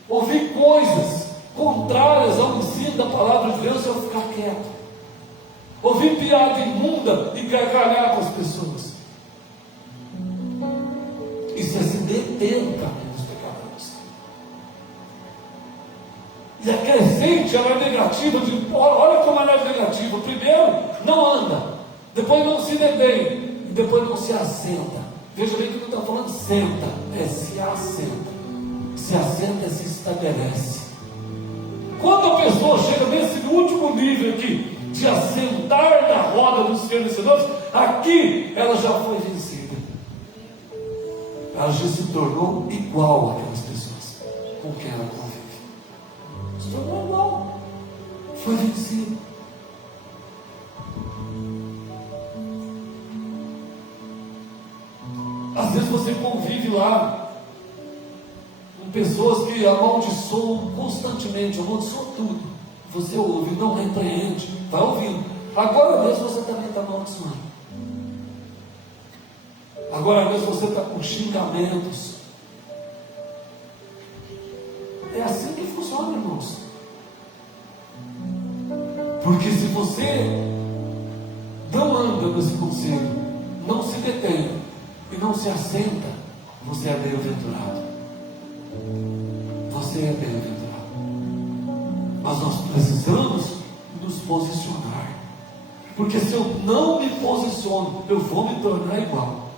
ouvir coisas contrárias ao ensino da palavra de Deus, e eu ficar quieto, ouvir piada imunda e gargalhar com as pessoas. Isso é se deter no caminho dos pecadores. E a crescente, ela é negativa. Olha como ela é negativa. Primeiro, não anda. Depois não se detém. E depois não se assenta. Veja bem que não está falando senta. É se assenta. Se assenta é se estabelece. Quando a pessoa chega nesse último nível aqui, de assentar na roda dos escarnecedores, aqui ela já foi vencida. Ela já se tornou igual àquelas pessoas com quem ela convive. Se tornou igual. Foi vencido. Às vezes você convive lá com pessoas que amaldiçoam constantemente, amaldiçoam tudo. Você ouve, não repreende, vai ouvindo. Agora mesmo você também está amaldiçoando. Agora mesmo você está com xingamentos. É assim que funciona, irmãos. Porque se você não anda nesse conselho, não se detém e não se assenta, você é bem-aventurado. Você é bem-aventurado. Mas nós precisamos nos posicionar. Porque se eu não me posiciono, eu vou me tornar igual.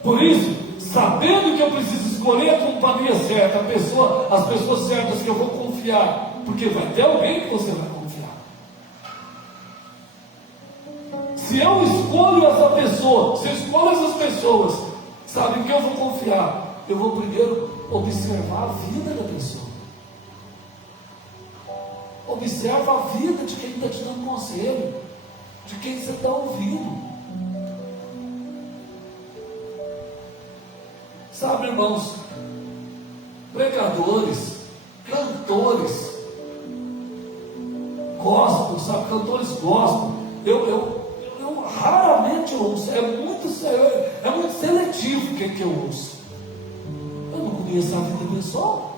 Por isso, sabendo que eu preciso escolher a companhia certa, as pessoas certas que eu vou confiar, porque vai ter alguém que você vai confiar. Se eu escolho essa pessoa, se eu escolho essas pessoas, sabe em que eu vou confiar? Eu vou primeiro observar a vida da pessoa. Observa a vida de quem está te dando conselho, de quem você está ouvindo. Sabe, irmãos, pregadores, cantores, gospel, sabe, cantores gospel, eu raramente ouço, é muito seletivo o que eu ouço. Eu não conheço a vida pessoal,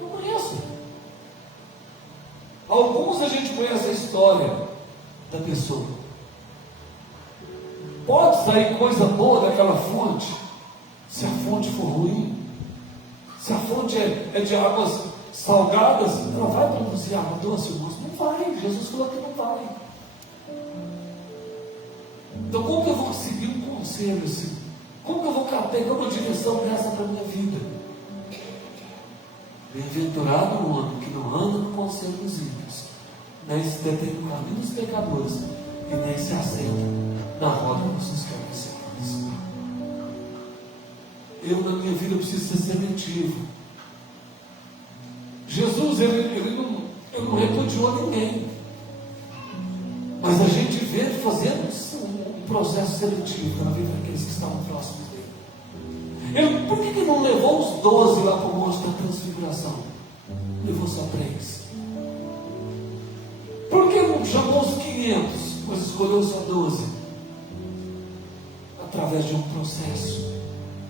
não conheço. Alguns a gente conhece a história da pessoa. Pode sair coisa boa daquela fonte, se a fonte for ruim. Se a fonte é de águas salgadas, ela vai produzir água doce, irmãos? Não vai, Jesus falou que não vai. Então como que eu vou seguir um conselho assim? Como que eu vou pegar uma direção dessa para a minha vida? Bem-aventurado o homem que não anda no conselho dos ímpios, nem se detém no caminho dos pecadores, e nem se assenta na roda dos escarnecedores. Eu, na minha vida, preciso ser seletivo. Jesus, ele não repudiou ninguém, mas a gente vê fazendo um processo seletivo na vida daqueles que estavam próximos dele. Por que não levou os 12 lá para o monte da transfiguração? Levou só 3. Por que não chamou os 500, mas escolheu só 12? Através de um processo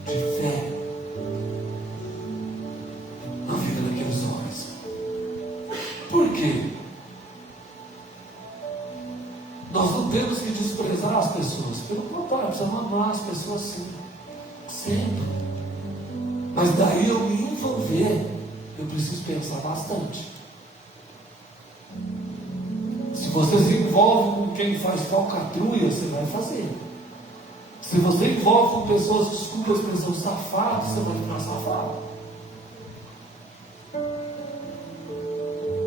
de fé na vida daqueles homens. Por quê? Nós não temos que desprezar as pessoas. Pelo contrário, precisamos amar as pessoas sim, sempre. Mas daí eu me envolver, eu preciso pensar bastante. Se você se envolve com quem faz falcatrua, você vai fazer. Se você envolve com pessoas, desculpa a expressão, safadas, você vai ficar safado.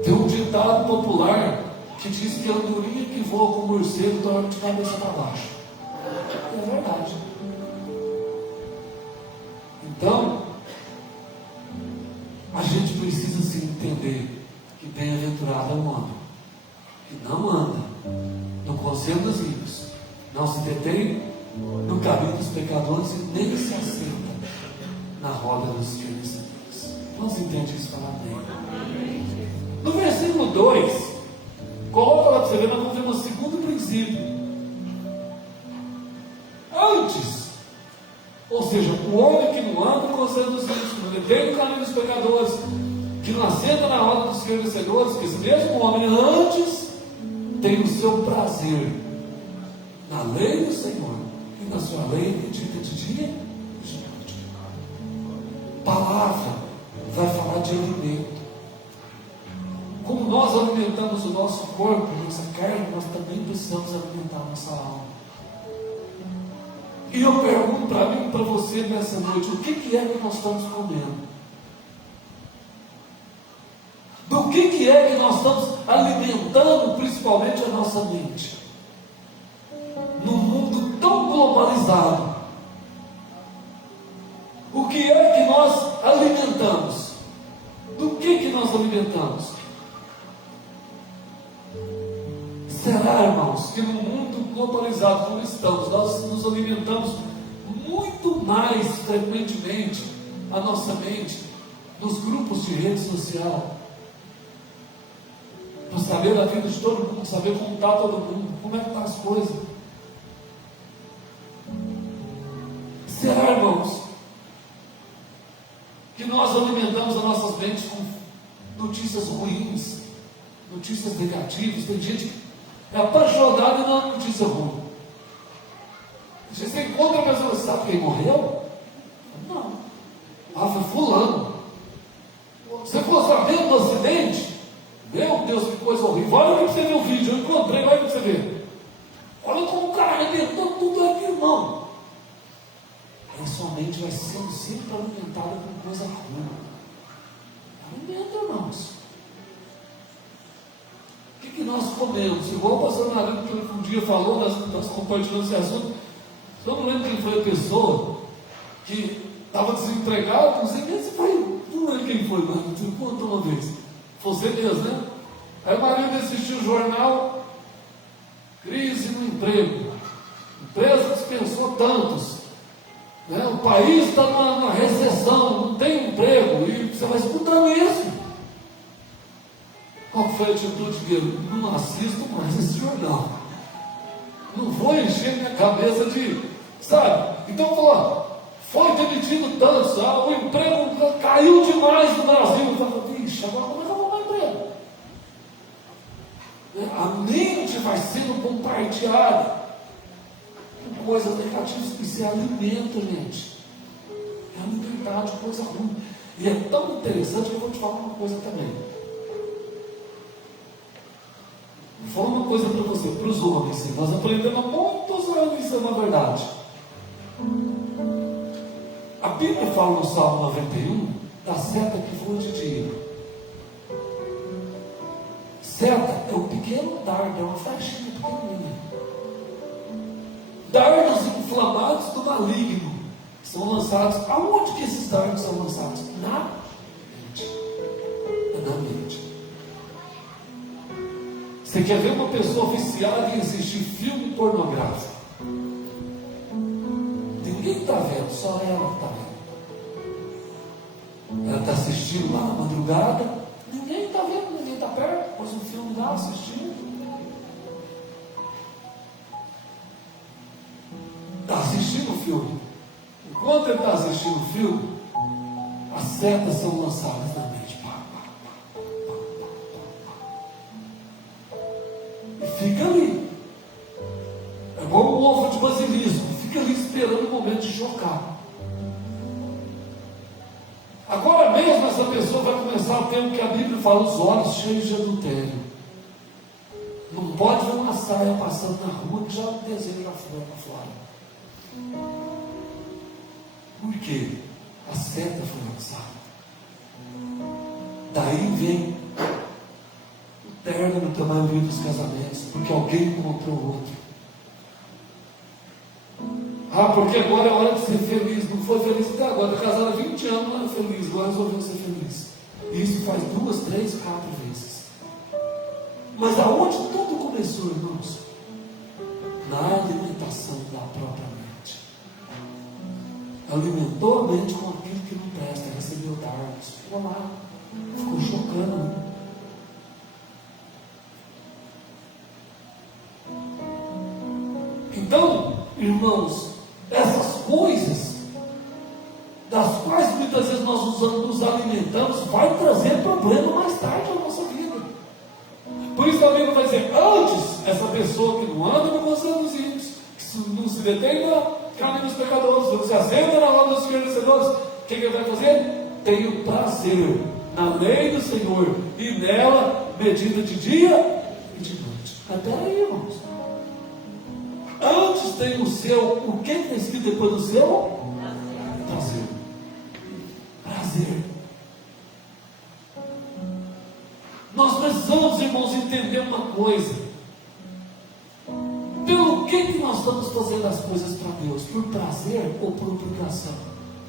Tem um ditado popular que diz que a andorinha que voa com o morcego dorme de cabeça para baixo. É verdade. Então, a gente precisa se entender que bem-aventurado é o homem que não anda no conselho dos ímpios, não se detém no caminho dos pecadores e nem se assenta na roda dos escarnecedores. Nós entendemos isso? Falar bem. No versículo 2, coloca lá para você ver, nós vamos ver um segundo princípio. Antes, ou seja, o homem que não anda no conselho dos ímpios, que não detém no caminho dos pecadores, que não assenta na roda dos escarnecedores, que esse mesmo homem antes tem o seu prazer na lei do Senhor, e na sua lei medita de dia e de noite. Palavra vai falar de alimento. Como nós alimentamos o nosso corpo, nossa carne, nós também precisamos alimentar a nossa alma. E eu pergunto para mim e para você nessa noite, o que é que nós estamos comendo? Do que é que nós estamos alimentando, principalmente a nossa mente? Num mundo tão globalizado, o que é que nós alimentamos? Do que nós alimentamos? Será, irmãos, que no mundo globalizado como estamos, nós nos alimentamos muito mais frequentemente a nossa mente nos grupos de rede social, para saber da vida de todo mundo, saber como está todo mundo, como é que estão as coisas? Será, irmãos, que nós alimentamos as nossas mentes com notícias ruins, notícias negativas, tem gente que é apaixonada na notícia ruim. Você encontra a pessoa, sabe quem morreu? Não. Ah, foi fulano. Você ficou sabendo do acidente? Meu Deus, que coisa horrível. Olha aqui para você ver o vídeo, eu encontrei, olha para você ver. Olha como o cara arrebentou tudo aqui, irmão. Aí sua mente vai sendo sempre alimentada com coisa ruim. Alimenta, irmãos. O que nós comemos? Igual o pastor Marinho que um dia falou, nós compartilhamos esse assunto. Eu não lembro quem foi a pessoa que estava desempregado, não sei quem foi, não lembro quem foi, mas você contou uma vez. Você mesmo, né? Aí o marido assistiu o jornal, crise no emprego, empresa dispensou tantos, né? O país está numa recessão, não tem emprego, e você vai escutando isso. Qual foi a atitude dele? Não assisto mais esse jornal. Não vou encher minha cabeça de, sabe? Então falou, foi demitido tantos, o emprego caiu demais no Brasil. Eu falei, vixe, agora como é que eu vou arrumar emprego? A mente vai sendo bombardeada com coisas negativas que se alimentam, gente. É alimentado de coisa ruim. E é tão interessante que eu vou te falar uma coisa também. Vou falar uma coisa para você, para os homens, sim. Nós aprendemos há muitos anos, isso é uma verdade. A Bíblia fala no Salmo 91 da seta que voa de dia. Seta é um pequeno dardo, é uma flechinha pequenininha. Dardos inflamados do maligno são lançados. Aonde que esses dardos são lançados? Na mente. É na mente. Você quer ver uma pessoa viciada em assistir filme pornográfico? Ninguém está vendo, só ela está vendo. Ela está assistindo lá na madrugada, ninguém está vendo, ninguém está perto, pôs um filme lá assistindo. Está assistindo o filme. Enquanto ele está assistindo o filme, as setas são lançadas na mente. Fica ali. É igual um ovo de basilisco. Fica ali esperando o momento de chocar. Agora mesmo essa pessoa vai começar a ter o que a Bíblia fala, os olhos cheios de adultério. Não pode ver uma saia passando na rua que já o desejo já foi para fora. Por quê? A seta foi lançada. Daí vem término da maioria dos casamentos, porque alguém encontrou outro. Porque agora é hora de ser feliz. Não foi feliz até agora. Está casado há 20 anos, não é feliz. Agora resolveu ser feliz. E isso faz 2, 3, 4 vezes. Mas aonde tudo começou, irmãos? Na alimentação da própria mente. Alimentou a mente com aquilo que não presta. Recebeu dardos. Ficou lá. Ficou chocando, né? Então, irmãos, essas coisas das quais muitas vezes nós nos alimentamos vai trazer problema mais tarde na nossa vida. Por isso a Bíblia vai dizer, antes, essa pessoa que não anda no conselho dos ímpios, que não se detém na carne dos pecadores, não se assenta na roda dos escarnecedores, o que ele vai fazer? Tenho prazer na lei do Senhor e nela medida de dia e de noite. Mas peraí, irmãos. Antes tem o seu, o que está escrito depois do seu? Prazer. Prazer. Nós precisamos, irmãos, entender uma coisa. Pelo que nós estamos fazendo as coisas para Deus? Por prazer ou por obrigação?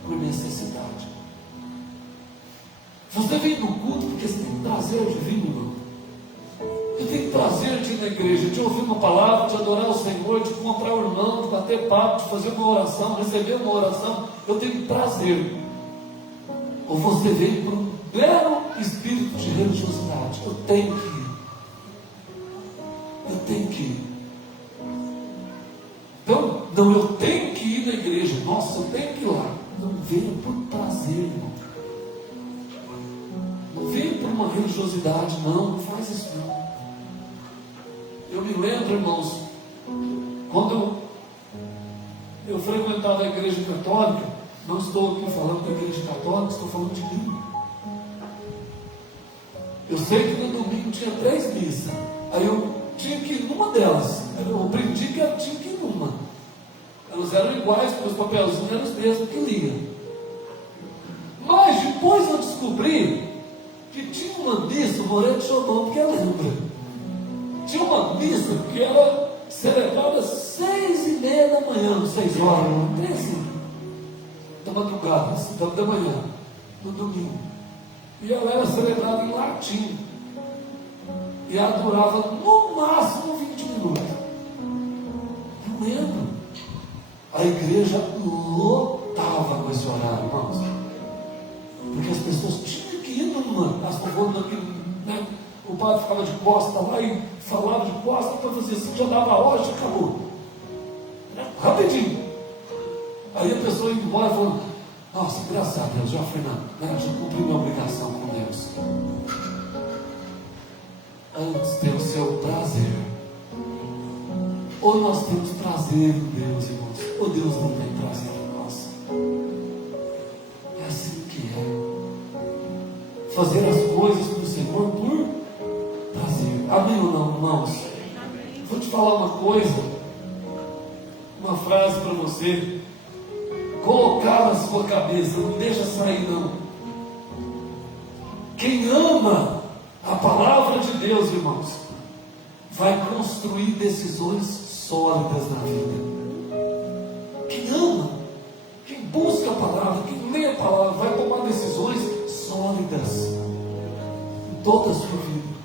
Por necessidade. Você vem no culto porque você tem prazer divino, irmão. Eu tenho prazer de ir na igreja, de ouvir uma palavra, de adorar o Senhor, de encontrar o irmão, de bater papo, de fazer uma oração, receber uma oração. Eu tenho prazer. Ou você vem por um belo espírito de religiosidade. Eu tenho que ir. Eu tenho que ir. Então, não, eu tenho que ir na igreja. Nossa, eu tenho que ir lá. Não venho por prazer, irmão. Não venho por uma religiosidade. Não faz isso não. Eu me lembro, irmãos, quando eu frequentava a igreja católica, não estou aqui falando da igreja católica, estou falando de mim. Eu sei que no domingo tinha 3 missas, aí eu tinha que ir numa delas, eu aprendi que eu tinha que ir numa. Elas eram iguais, porque os papelzinhos eram os mesmos que lia. Mas depois eu descobri que tinha uma missa, o Moreira chamou porque ela lembra. Tinha uma missa que era celebrada às 6:30 da manhã, 6 horas, 13 da madrugada, da manhã, no domingo. E ela era celebrada em latim. E ela durava no máximo 20 minutos. Eu lembro. A igreja lotava com esse horário, irmãos. Porque as pessoas tinham que ir numa. As pessoas naquele, né? O padre ficava de costa lá e falava de costa para fazer assim, já dava a hora, já acabou. Rapidinho. Aí a pessoa ia embora falando, nossa, graças a Deus, já fui já cumpri minha obrigação com Deus. Antes tem o seu prazer. Ou nós temos prazer em Deus, irmãos, ou Deus não tem prazer em nós. É assim que é. Fazer as coisas para o Senhor por prazer. Amém ou não, irmãos? Vou te falar uma coisa, uma frase para você colocar na sua cabeça, não deixa sair não. Quem ama a palavra de Deus, irmãos, vai construir decisões sólidas na vida. Quem ama, quem busca a palavra, quem lê a palavra, vai tomar decisões sólidas em toda a sua vida.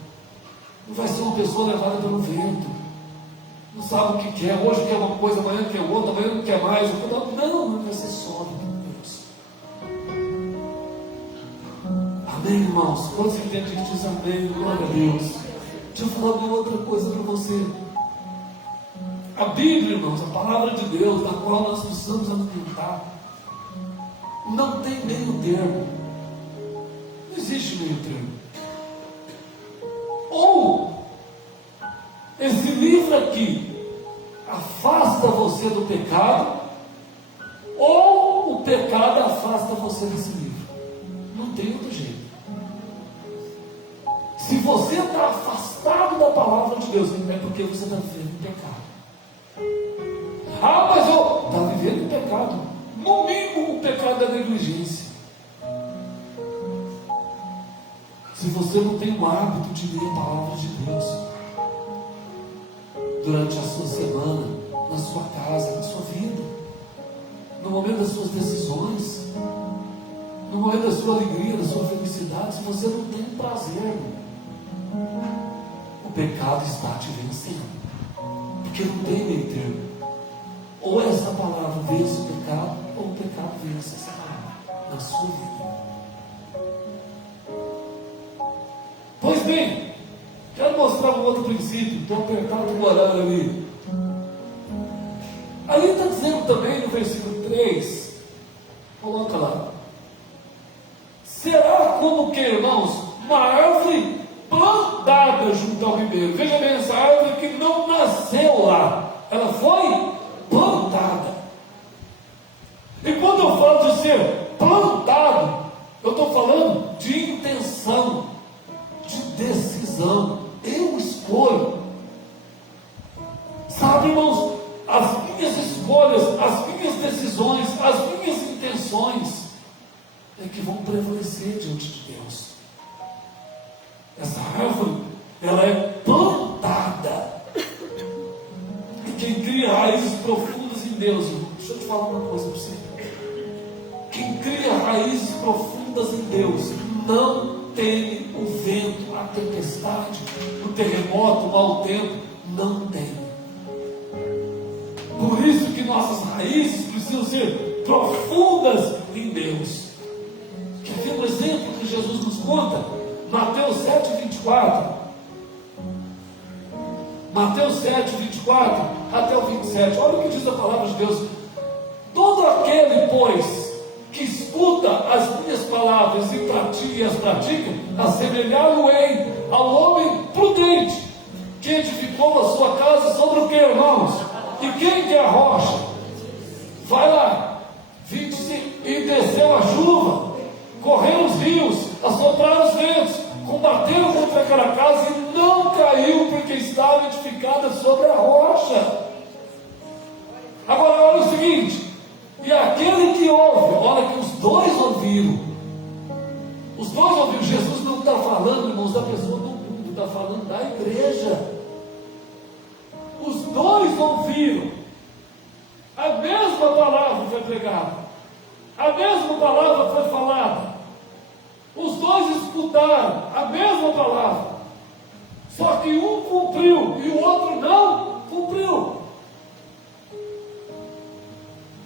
Não vai ser uma pessoa levada pelo vento, não sabe o que quer, hoje quer uma coisa, amanhã quer outra, amanhã não quer mais, não vai ser sólido em Deus. Amém, irmãos? Quando você entende, a gente diz amém, glória a Deus. Deixa eu falar uma outra coisa para você. A Bíblia, irmãos, a palavra de Deus, da qual nós precisamos alimentar, não tem meio termo. Não existe meio termo. Ou esse livro aqui afasta você do pecado, ou o pecado afasta você desse livro. Não tem outro jeito. Se você está afastado da palavra de Deus, é porque você está vivendo em pecado. Ah, mas eu está vivendo em pecado. No mínimo, o pecado é negligência. Se você não tem o hábito de ler a palavra de Deus durante a sua semana, na sua casa, na sua vida, no momento das suas decisões, no momento da sua alegria, da sua felicidade, se você não tem prazer, o pecado está te vencendo, porque não tem meio termo. Ou essa palavra vence o pecado, ou o pecado vence essa palavra na sua vida. Pois bem, quero mostrar um outro princípio. Estou apertado no horário ali. Ali está dizendo também no versículo 3, coloca lá: será como que, irmãos, uma árvore plantada junto ao ribeiro. Veja bem, essa árvore que não nasceu lá, ela foi plantada. E quando eu falo de ser plantado, eu estou falando de intenção, de decisão. Eu escolho. Sabe, irmãos, as minhas escolhas, as minhas decisões, as minhas intenções é que vão prevalecer diante de Deus. Essa árvore, ela é plantada. E quem cria raízes profundas em Deus, deixa eu te falar uma coisa para você. Quem cria raízes profundas em Deus não teme o vento, a tempestade, o terremoto, o mau tempo. Não teme. Por isso que nossas raízes precisam ser profundas em Deus. Quer ver um exemplo que Jesus nos conta? Mateus 7:24. Mateus 7:24 até o 27. Olha o que diz a palavra de Deus. Todo aquele, pois, que escuta as minhas palavras e as pratica, assemelhá-lo-ei ao homem prudente, que edificou a sua casa sobre o que, irmãos? E quem que é a rocha? Vai lá, vinde-se e desceu a chuva, correram os rios, assopraram os ventos, combateram contra aquela casa e não caiu, porque estava edificada sobre a rocha. Agora olha o seguinte, e aquele que ouve, olha que os dois ouviram, Jesus não está falando, irmãos, da pessoa do mundo, está falando da igreja. Os dois ouviram, a mesma palavra foi pregada, a mesma palavra foi falada, os dois escutaram a mesma palavra, só que um cumpriu e o outro não cumpriu.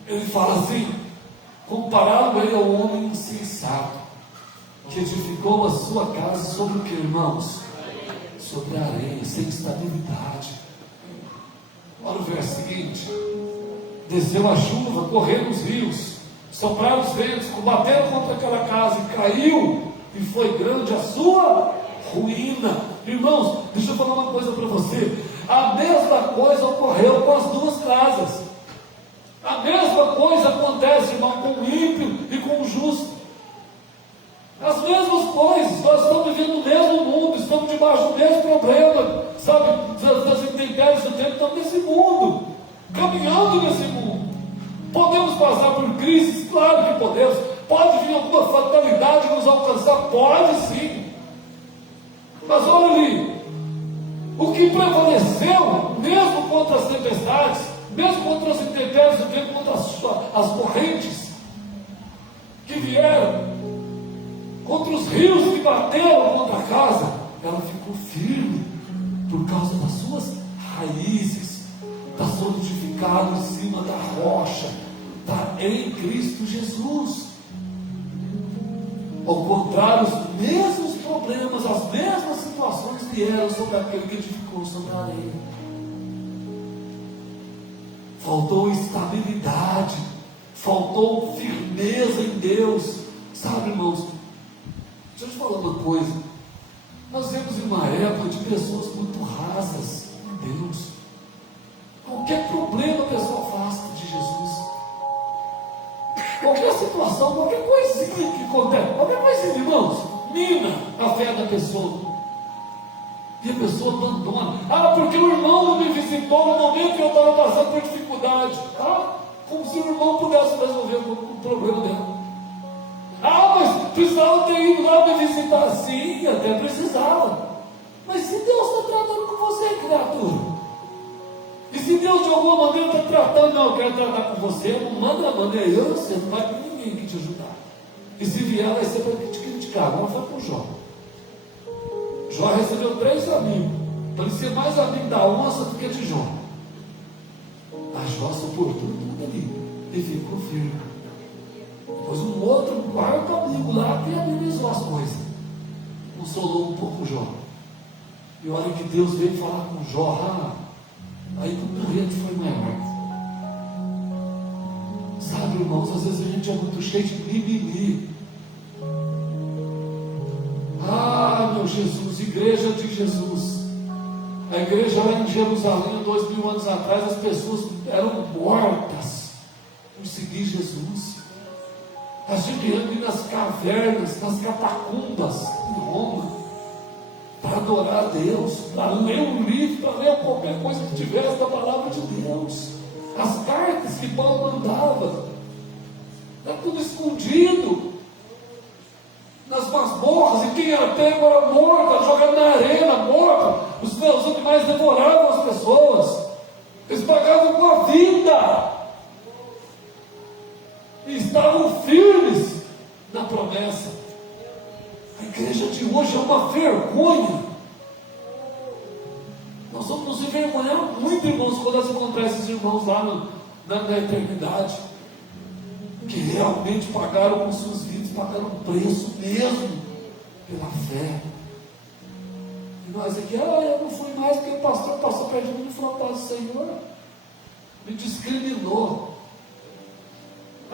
Ele fala assim, compararam ele ao homem insensato, que edificou a sua casa sobre o que, irmãos? Sobre a areia, sem estabilidade. Olha o verso seguinte, desceu a chuva, correram os rios, sopraram os ventos, combateram contra aquela casa e caiu, e foi grande a sua ruína. Irmãos, deixa eu falar uma coisa para você, a mesma coisa ocorreu com as duas casas. A mesma coisa acontece, irmão, com o ímpio e com o justo. As mesmas coisas, nós estamos vivendo no mesmo mundo, estamos debaixo do mesmo problema, sabe, das intempéries do tempo, estamos nesse mundo, caminhando nesse mundo. Podemos passar por crises? Claro que podemos. Pode vir alguma fatalidade nos alcançar? Pode sim. Mas olha ali, o que prevaleceu, mesmo contra as tempestades, mesmo contra as intempéries do tempo, contra as correntes que vieram, contra os rios que bateram contra a casa, ela ficou firme, por causa das suas raízes, está solidificado em cima da rocha, está em Cristo Jesus. Ao contrário, os mesmos problemas, as mesmas situações vieram sobre aquele que edificou sobre a areia. Faltou estabilidade, faltou firmeza em Deus. Sabe, irmãos, deixa eu te falar uma coisa, nós vemos uma época de pessoas muito rasas em Deus. Qualquer problema a pessoa afasta de Jesus. Qualquer situação, qualquer coisinha que acontece, qualquer coisinha, irmãos, mina a fé da pessoa. E a pessoa abandona. Porque o irmão não me visitou no momento que eu estava passando por dificuldade. Como se o irmão pudesse resolver o problema dela. Mas precisava ter ido lá me visitar. Sim, até precisava. Mas se Deus está tratando com você, criatura, e se Deus de alguma maneira está tratando, não, eu quero tratar com você, não manda eu, você não vai com ninguém que te ajudar. E se vier, vai ser para te criticar. Agora foi com o Jó. Jó recebeu 3 amigos, parecia mais amigo da onça do que de Jó. Mas Jó suportou tudo ali e ficou firme. Depois um quarto amigo lá que amenizou as coisas, consolou um pouco Jó. E olha que Deus veio falar com Jó, aí que o corrente foi maior. Sabe, irmãos, às vezes a gente é muito cheio de mimimi. Meu Jesus, igreja de Jesus. A igreja lá em Jerusalém, 2000 anos atrás, as pessoas eram mortas por seguir Jesus. A gente anda nas cavernas, nas catacumbas em Roma, para adorar a Deus, para ler um livro, para ler qualquer coisa que tivesse da palavra de Deus. As cartas que Paulo mandava, está tudo escondido nas masmorras, e quem era pego era morto, era jogado na arena, morto. Os animais devoravam as pessoas, eles pagavam com a vida, e estavam firmes na promessa. A igreja de hoje é uma vergonha. Nós vamos nos envergonhar muito, irmãos, quando nós encontrar esses irmãos lá na eternidade, que realmente pagaram com suas vidas, pagaram um preço mesmo pela fé. E nós aqui, eu não fui mais porque o pastor passou perto de mim e falou: Senhor me discriminou.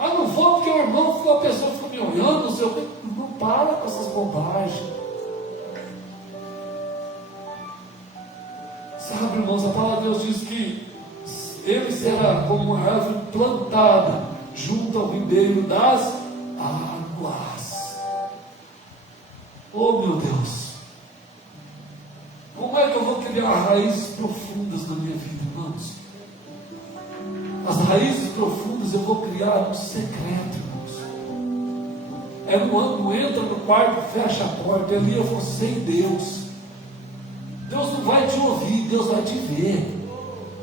Ah, não vou porque o irmão ficou, a pessoa ficou me olhando, não sei o quê. Não para com essas bobagens. Sabe, irmãos, a palavra de Deus diz que ele será como uma árvore plantada junto ao ribeiro das águas. Oh, meu Deus! Como é que eu vou criar raízes profundas na minha vida, irmãos? As raízes profundas eu vou criar no secreto, irmãos. Não entra no quarto, fecha a porta, ali é você e Deus. Deus não vai te ouvir, Deus vai te ver.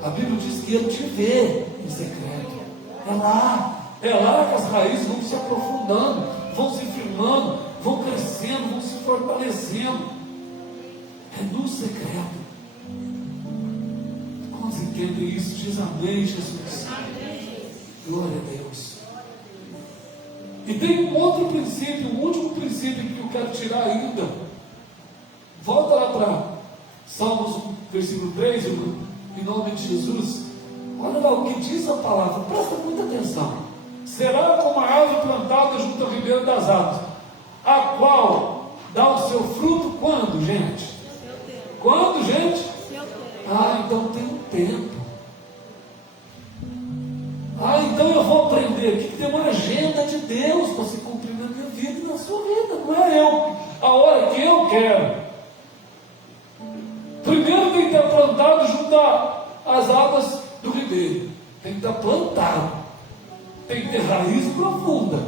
A Bíblia diz que Ele te vê em secreto. É lá que as raízes vão se aprofundando, vão se firmando, vão crescendo, vão se fortalecendo. É no secreto. Quantos entendem isso? Diz amém, Jesus. Glória a Deus. E tem um outro princípio, um último princípio que eu quero tirar ainda. Volta lá para Salmos, versículo 3, irmão, em nome de Jesus. Olha lá o que diz a palavra, presta muita atenção. Será como a árvore plantada junto ao ribeiro das águas, a qual dá o seu fruto quando, gente? Quando, gente? Ah, então tem um tempo. Ah, então eu vou aprender aqui que tem uma agenda de Deus para se cumprir na minha vida e na sua vida. Não é eu, a hora que eu quero. Primeiro tem que estar plantado junto às águas do ribeiro. Tem que estar plantado. Tem que ter raiz profunda.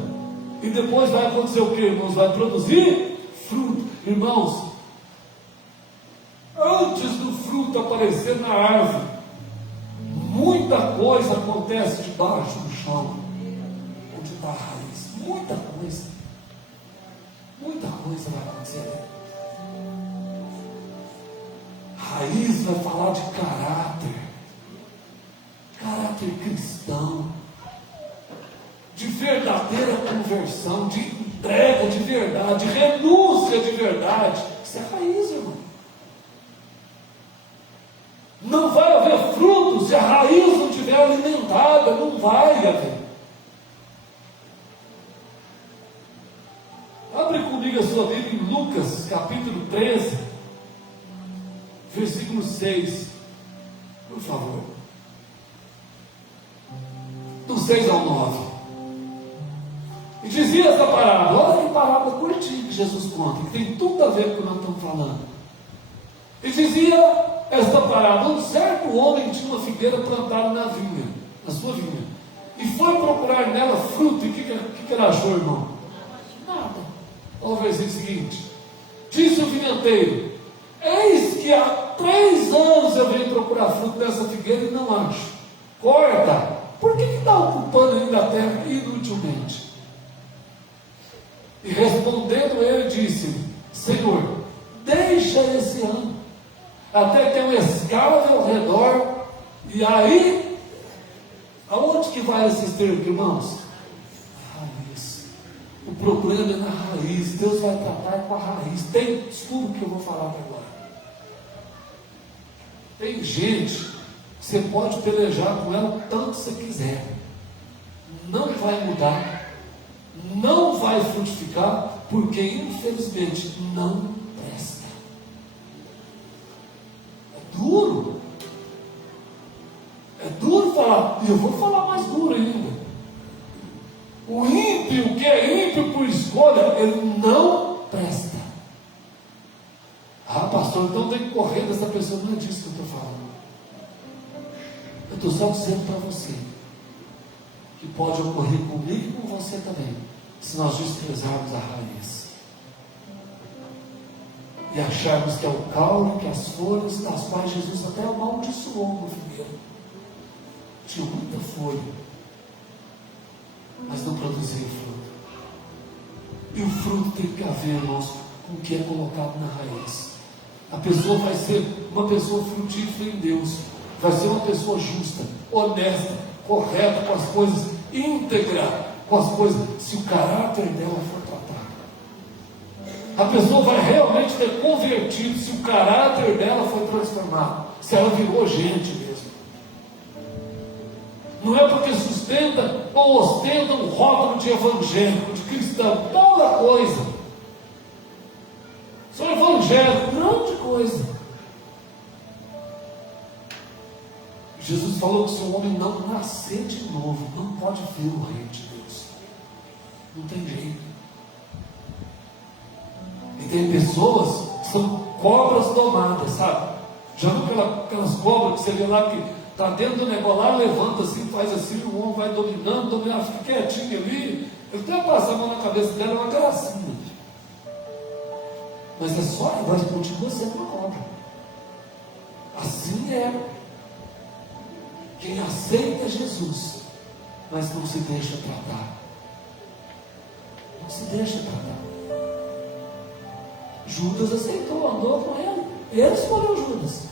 E depois vai acontecer o que, irmãos? Vai produzir fruto. Irmãos, antes do fruto aparecer na árvore, muita coisa acontece debaixo do chão, onde está a raiz. Muita coisa. Muita coisa vai acontecer. Raiz vai falar de caráter cristão, de verdadeira conversão, de entrega de verdade, de renúncia de verdade. Isso é raiz, irmão. Não vai haver fruto se a raiz não estiver alimentada, não vai haver. Abre comigo a sua Bíblia em Lucas, capítulo 13, versículo 6, por favor. Do 6 ao 9. E dizia essa parábola, olha que parábola curtinha que Jesus conta, que tem tudo a ver com o que nós estamos falando. E dizia esta parábola: um certo homem tinha uma figueira plantada na vinha, na sua vinha, e foi procurar nela fruto. E o que ele achou, irmão? Nada. Olha o versículo seguinte: disse o vinhateiro: eis que há 3 anos eu venho procurar fruto nessa figueira e não acho. Corta. Por que está ocupando ainda a terra inutilmente? E respondendo ele, disse: Senhor, deixa esse ano, até que eu escave ao redor, e aí, aonde que vai esse esterco, irmãos? Raiz. O problema é na raiz. Deus vai tratar com a raiz. Tem tudo que eu vou falar agora. Tem gente que você pode pelejar com ela o tanto que você quiser, não vai mudar, não vai frutificar, porque infelizmente não presta. É duro falar, e eu vou falar mais duro ainda. O ímpio, que é ímpio por escolha, ele não presta. Ah, pastor, então tem que correr dessa pessoa. Não é disso que eu estou falando. Eu estou só dizendo para você que pode ocorrer comigo e com você também, se nós desprezarmos a raiz e acharmos que é o caule, que as folhas, das quais Jesus até amaldiçoou no figueiro. Tinha muita folha, mas não produzia fruto. E o fruto tem que haver, irmãos, com o que é colocado na raiz. A pessoa vai ser uma pessoa frutífera em Deus, vai ser uma pessoa justa, honesta, correta com as coisas, íntegra com as coisas, se o caráter dela for tratado. A pessoa vai realmente ter convertido se o caráter dela foi transformado, se ela virou gente mesmo. Não é porque sustenta ou ostenta um rótulo de evangélico, de cristão, toda coisa. Sou evangélico, grande coisa. Jesus falou que se o homem não nascer de novo, não pode ver o reino de Deus. Não tem jeito. E tem pessoas que são cobras domadas, sabe? Já viu aquelas cobras que você vê lá que está dentro do negócio lá, levanta assim, faz assim, o homem vai dominando, fica quietinho ali. Ele até passa a mão na cabeça dela, é uma gracinha. Mas é só que vai continua sendo uma cobra. Assim é. Quem aceita Jesus, mas não se deixa tratar. Não se deixa tratar. Judas aceitou, andou com ele. Ele escolheu Judas.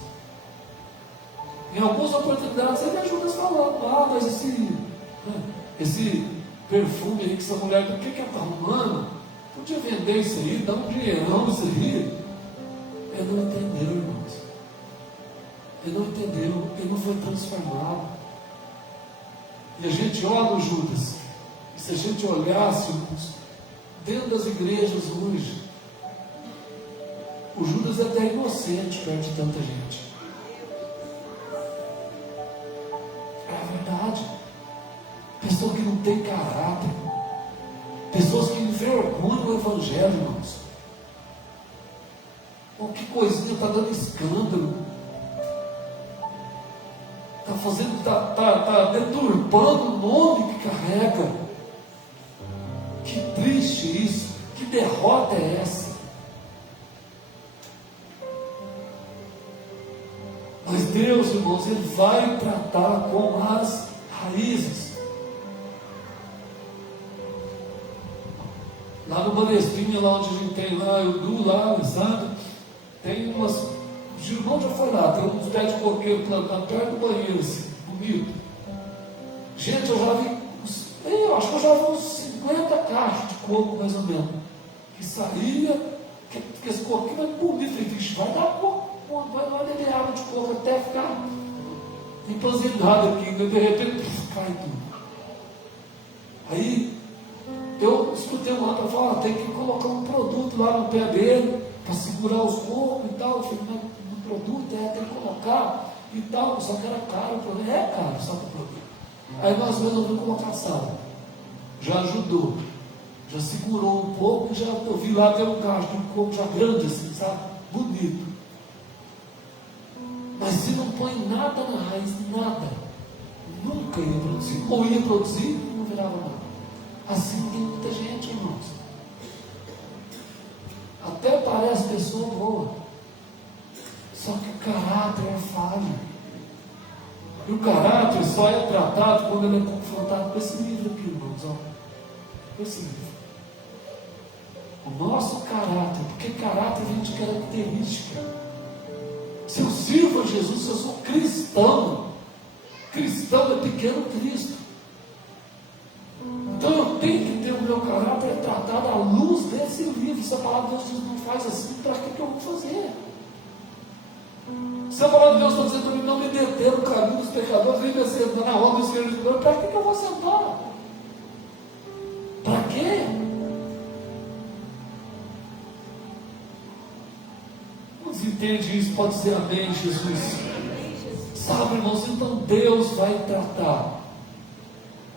Em algumas oportunidades ele e Judas falando: mas esse perfume aí que essa mulher, do que ela está arrumando? Podia vender isso aí, dar um dinheirão isso aí. Ele não entendeu, irmãos. Ele não entendeu, ele não foi transformado. E a gente olha o Judas, e se a gente olhasse dentro das igrejas hoje, o Judas é até inocente perto de tanta gente. É a verdade. Pessoa que não tem caráter, pessoas que envergonham o evangelho, irmãos. Que coisinha, está dando escândalo. Está deturpando o nome que carrega. Que triste isso. Que derrota é essa? Mas Deus, irmãos, Ele vai tratar com as raízes. Lá no Balestrinha, lá onde a gente tem lá, o Du, lá, o Alessandro, tem umas. O Gilmão já foi lá, tem uns pés de coqueiro plantando perto do banheiro, assim, bonito. Gente, eu acho que eu já vi uns 50 caixas de coco, mais ou menos, que saía, que esse coquinho é bonito. Eu falei, vai dar coco, vai beber água de coco até ficar empanzinado aqui, de repente, cai tudo. Aí, eu escutei uma outra falar, tem que colocar um produto lá no pé dele, para segurar os cocos e tal. Eu falei, mas no produto tem que colocar e tal, só que era caro. O problema é caro, só que o produto. Aí nós resolvemos colocar sal. Já ajudou, já segurou um pouco, já eu vi lá que era um cacho de um coco já grande assim, sabe? Bonito. Mas se não põe nada na raiz, nada, nunca ia produzir. Ou ia produzir e não virava nada. Assim tem muita gente, irmãos. Até parece pessoa boa, só que o caráter é falho. E o caráter só é tratado quando ele é confrontado com esse livro aqui, irmãos. Com esse livro. O nosso caráter, porque caráter vem de característica. Se eu sirvo a Jesus, se eu sou cristão, cristão é pequeno Cristo. Então eu tenho que ter o meu caráter tratado à luz desse livro. Se a palavra de Deus não faz assim, para que eu vou fazer? Se a palavra de Deus está dizendo para mim não me deter no caminho dos pecadores, nem me sentar na roda dos filhos de Deus, para que eu vou sentar? Para quê? Quando entende isso, pode dizer amém, Jesus. Sabe, irmãos, então Deus vai tratar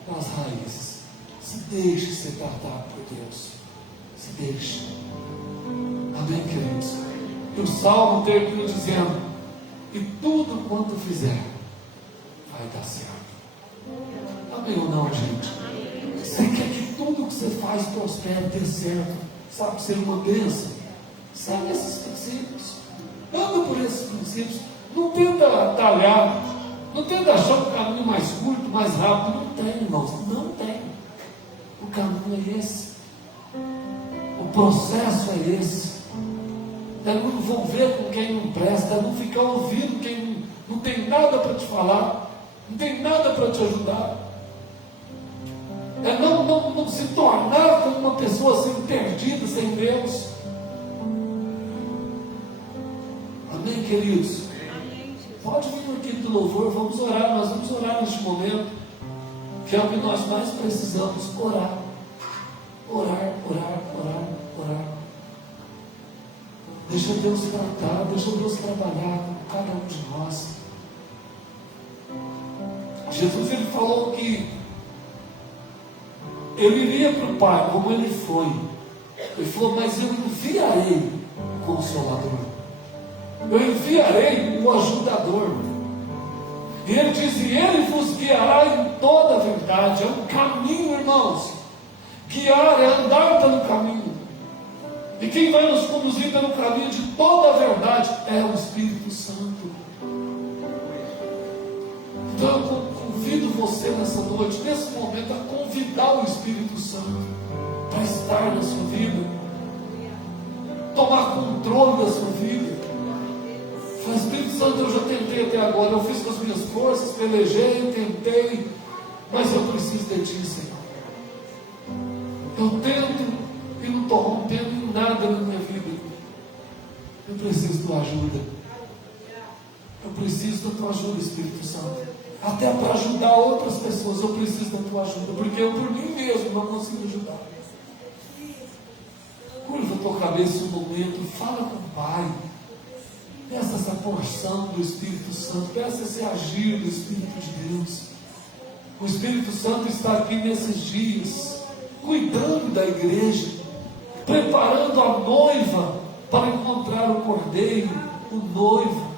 com as raízes. Se deixe ser tratado por Deus. Se deixe. Amém, queridos? E o Salmo termina dizendo: e tudo quanto fizer vai dar certo. Amém ou não, gente? Você quer que tudo que você faz prospere, dê certo, sabe, ser uma bênção? Segue esses princípios. Anda por esses princípios. Não tenta atalhar. Não tenta achar um caminho mais curto, mais rápido. Não tem, irmãos. Não tem. O caminho é esse. O processo é esse. É não envolver com quem não presta, é não ficar ouvindo quem não tem nada para te falar, não tem nada para te ajudar. É não se tornar como uma pessoa assim perdida, sem Deus. Amém, queridos? Pode vir no equipe do louvor, vamos orar, nós vamos orar neste momento. que é o que nós mais precisamos: orar. Orar, orar, orar, orar. Deixa Deus tratar, deixa Deus trabalhar com cada um de nós. Jesus, ele falou que ele iria para o Pai, como ele foi. Ele falou: mas eu enviarei o Consolador, eu enviarei o Ajudador. E ele diz: e ele vos guiará em toda a verdade. É um caminho, irmãos. Guiar é andar pelo caminho. E quem vai nos conduzir pelo caminho de toda a verdade é o Espírito Santo. Então eu convido você nessa noite, nesse momento, a convidar o Espírito Santo para estar na sua vida, tomar controle da sua vida. Fala: Espírito Santo, eu já tentei até agora, eu fiz com as minhas forças, pelejei, tentei, mas eu preciso de Ti, Senhor. Eu tento e não estou rompendo em nada na minha vida. Eu preciso da Tua ajuda. Eu preciso da Tua ajuda, Espírito Santo. Até para ajudar outras pessoas eu preciso da Tua ajuda, porque eu por mim mesmo não consigo ajudar. Curva a tua cabeça um momento e fala com o Pai. Peça essa porção do Espírito Santo, peça esse agir do Espírito de Deus. O Espírito Santo está aqui nesses dias, cuidando da igreja, preparando a noiva para encontrar o cordeiro, o noivo.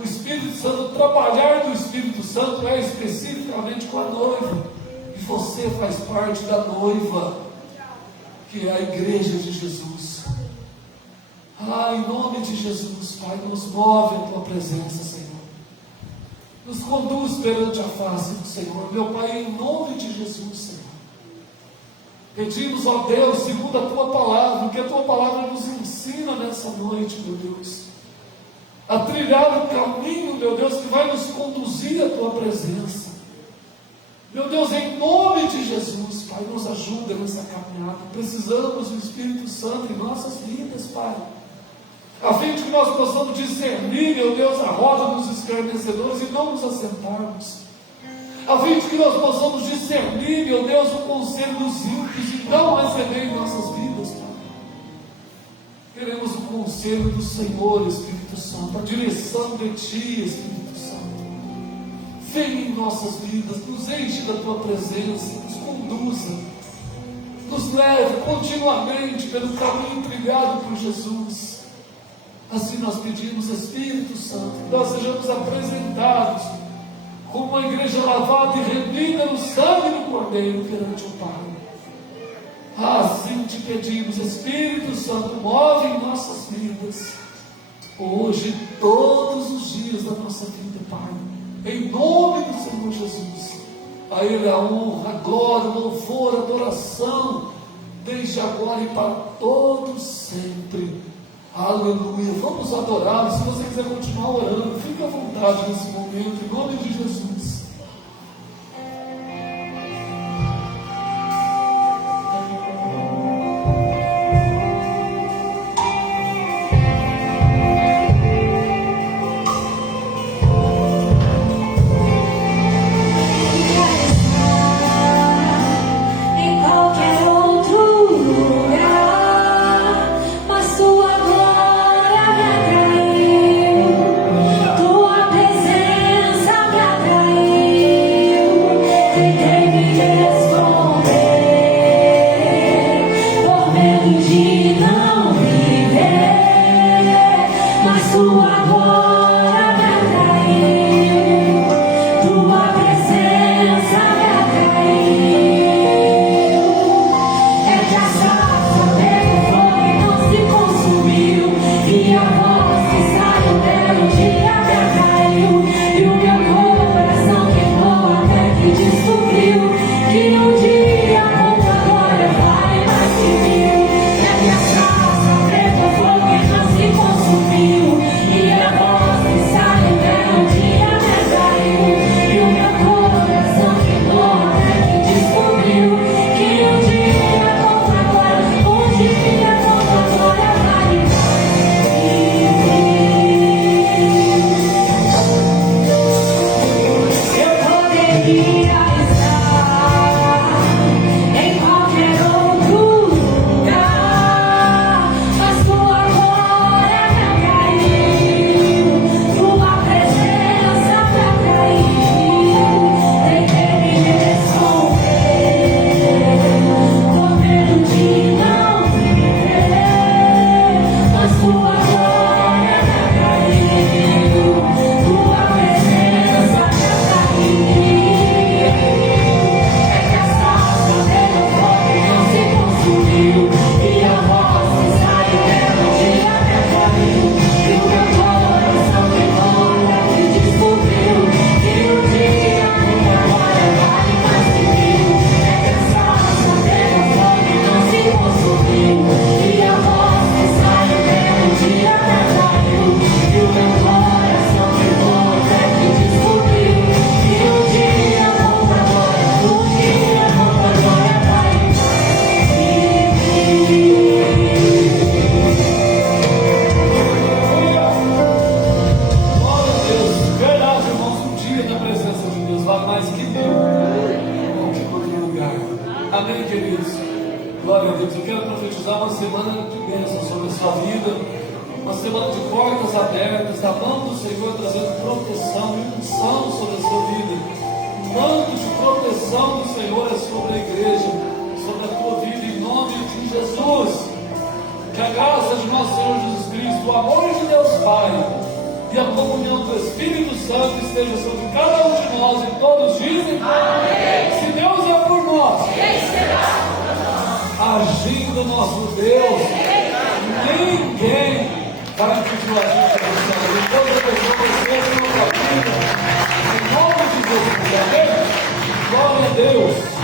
O Espírito Santo, o trabalhar do Espírito Santo é especificamente com a noiva, e você faz parte da noiva, que é a igreja de Jesus. Em nome de Jesus, Pai, nos move a Tua presença, Senhor. Nos conduz perante a face do Senhor, meu Pai, em nome de Jesus, Senhor. Pedimos, ó Deus, segundo a Tua palavra, que a Tua palavra nos ensina nessa noite, meu Deus, a trilhar o caminho, meu Deus, que vai nos conduzir à Tua presença. Meu Deus, em nome de Jesus, Pai, nos ajuda nessa caminhada. Precisamos do Espírito Santo em nossas vidas, Pai, a fim de que nós possamos discernir, meu Deus, a roda dos escarnecedores e não nos assentarmos, a fim de que nós possamos discernir, meu Deus, o conselho dos ímpios e não receber em nossas vidas, Pai. Queremos o conselho do Senhor, Espírito Santo, a direção de Ti, Espírito Santo. Vem em nossas vidas, nos enche da Tua presença, nos conduza, nos leve continuamente pelo caminho trilhado por Jesus. Assim nós pedimos, Espírito Santo, que nós sejamos apresentados como uma igreja lavada e remida no sangue do Cordeiro perante o Pai. Assim te pedimos, Espírito Santo, move em nossas vidas, hoje e todos os dias da nossa vida, Pai. Em nome do Senhor Jesus, a Ele a honra, a glória, o louvor, a adoração, desde agora e para todos sempre. Aleluia. Vamos adorá-lo. Se você quiser continuar orando, fique à vontade nesse momento, em nome de Jesus. Em qualquer outro lugar, mas Sua glória me atraiu, Tua presença me atraiu. presença de Deus vale mais que mil ou que qualquer lugar. Amém, queridos? Glória a Deus. Eu quero profetizar uma semana de bênção sobre a sua vida, uma semana de portas abertas, da mão do Senhor trazendo proteção e unção sobre a sua vida. O manto de proteção do Senhor é sobre a igreja, sobre a tua vida, em nome de Jesus. Que a graça de nosso Senhor Jesus Cristo, o amor de Deus Pai e a comunhão do Espírito Santo esteja sobre cada um de nós, e todos dizem: amém. Se Deus é por nós, quem será por nós? Agindo nosso Deus, ninguém vai impedir a gente de Deus. Depois a pessoa vai ser na nossa vida, em nome de Jesus. Amém? Glória a Deus.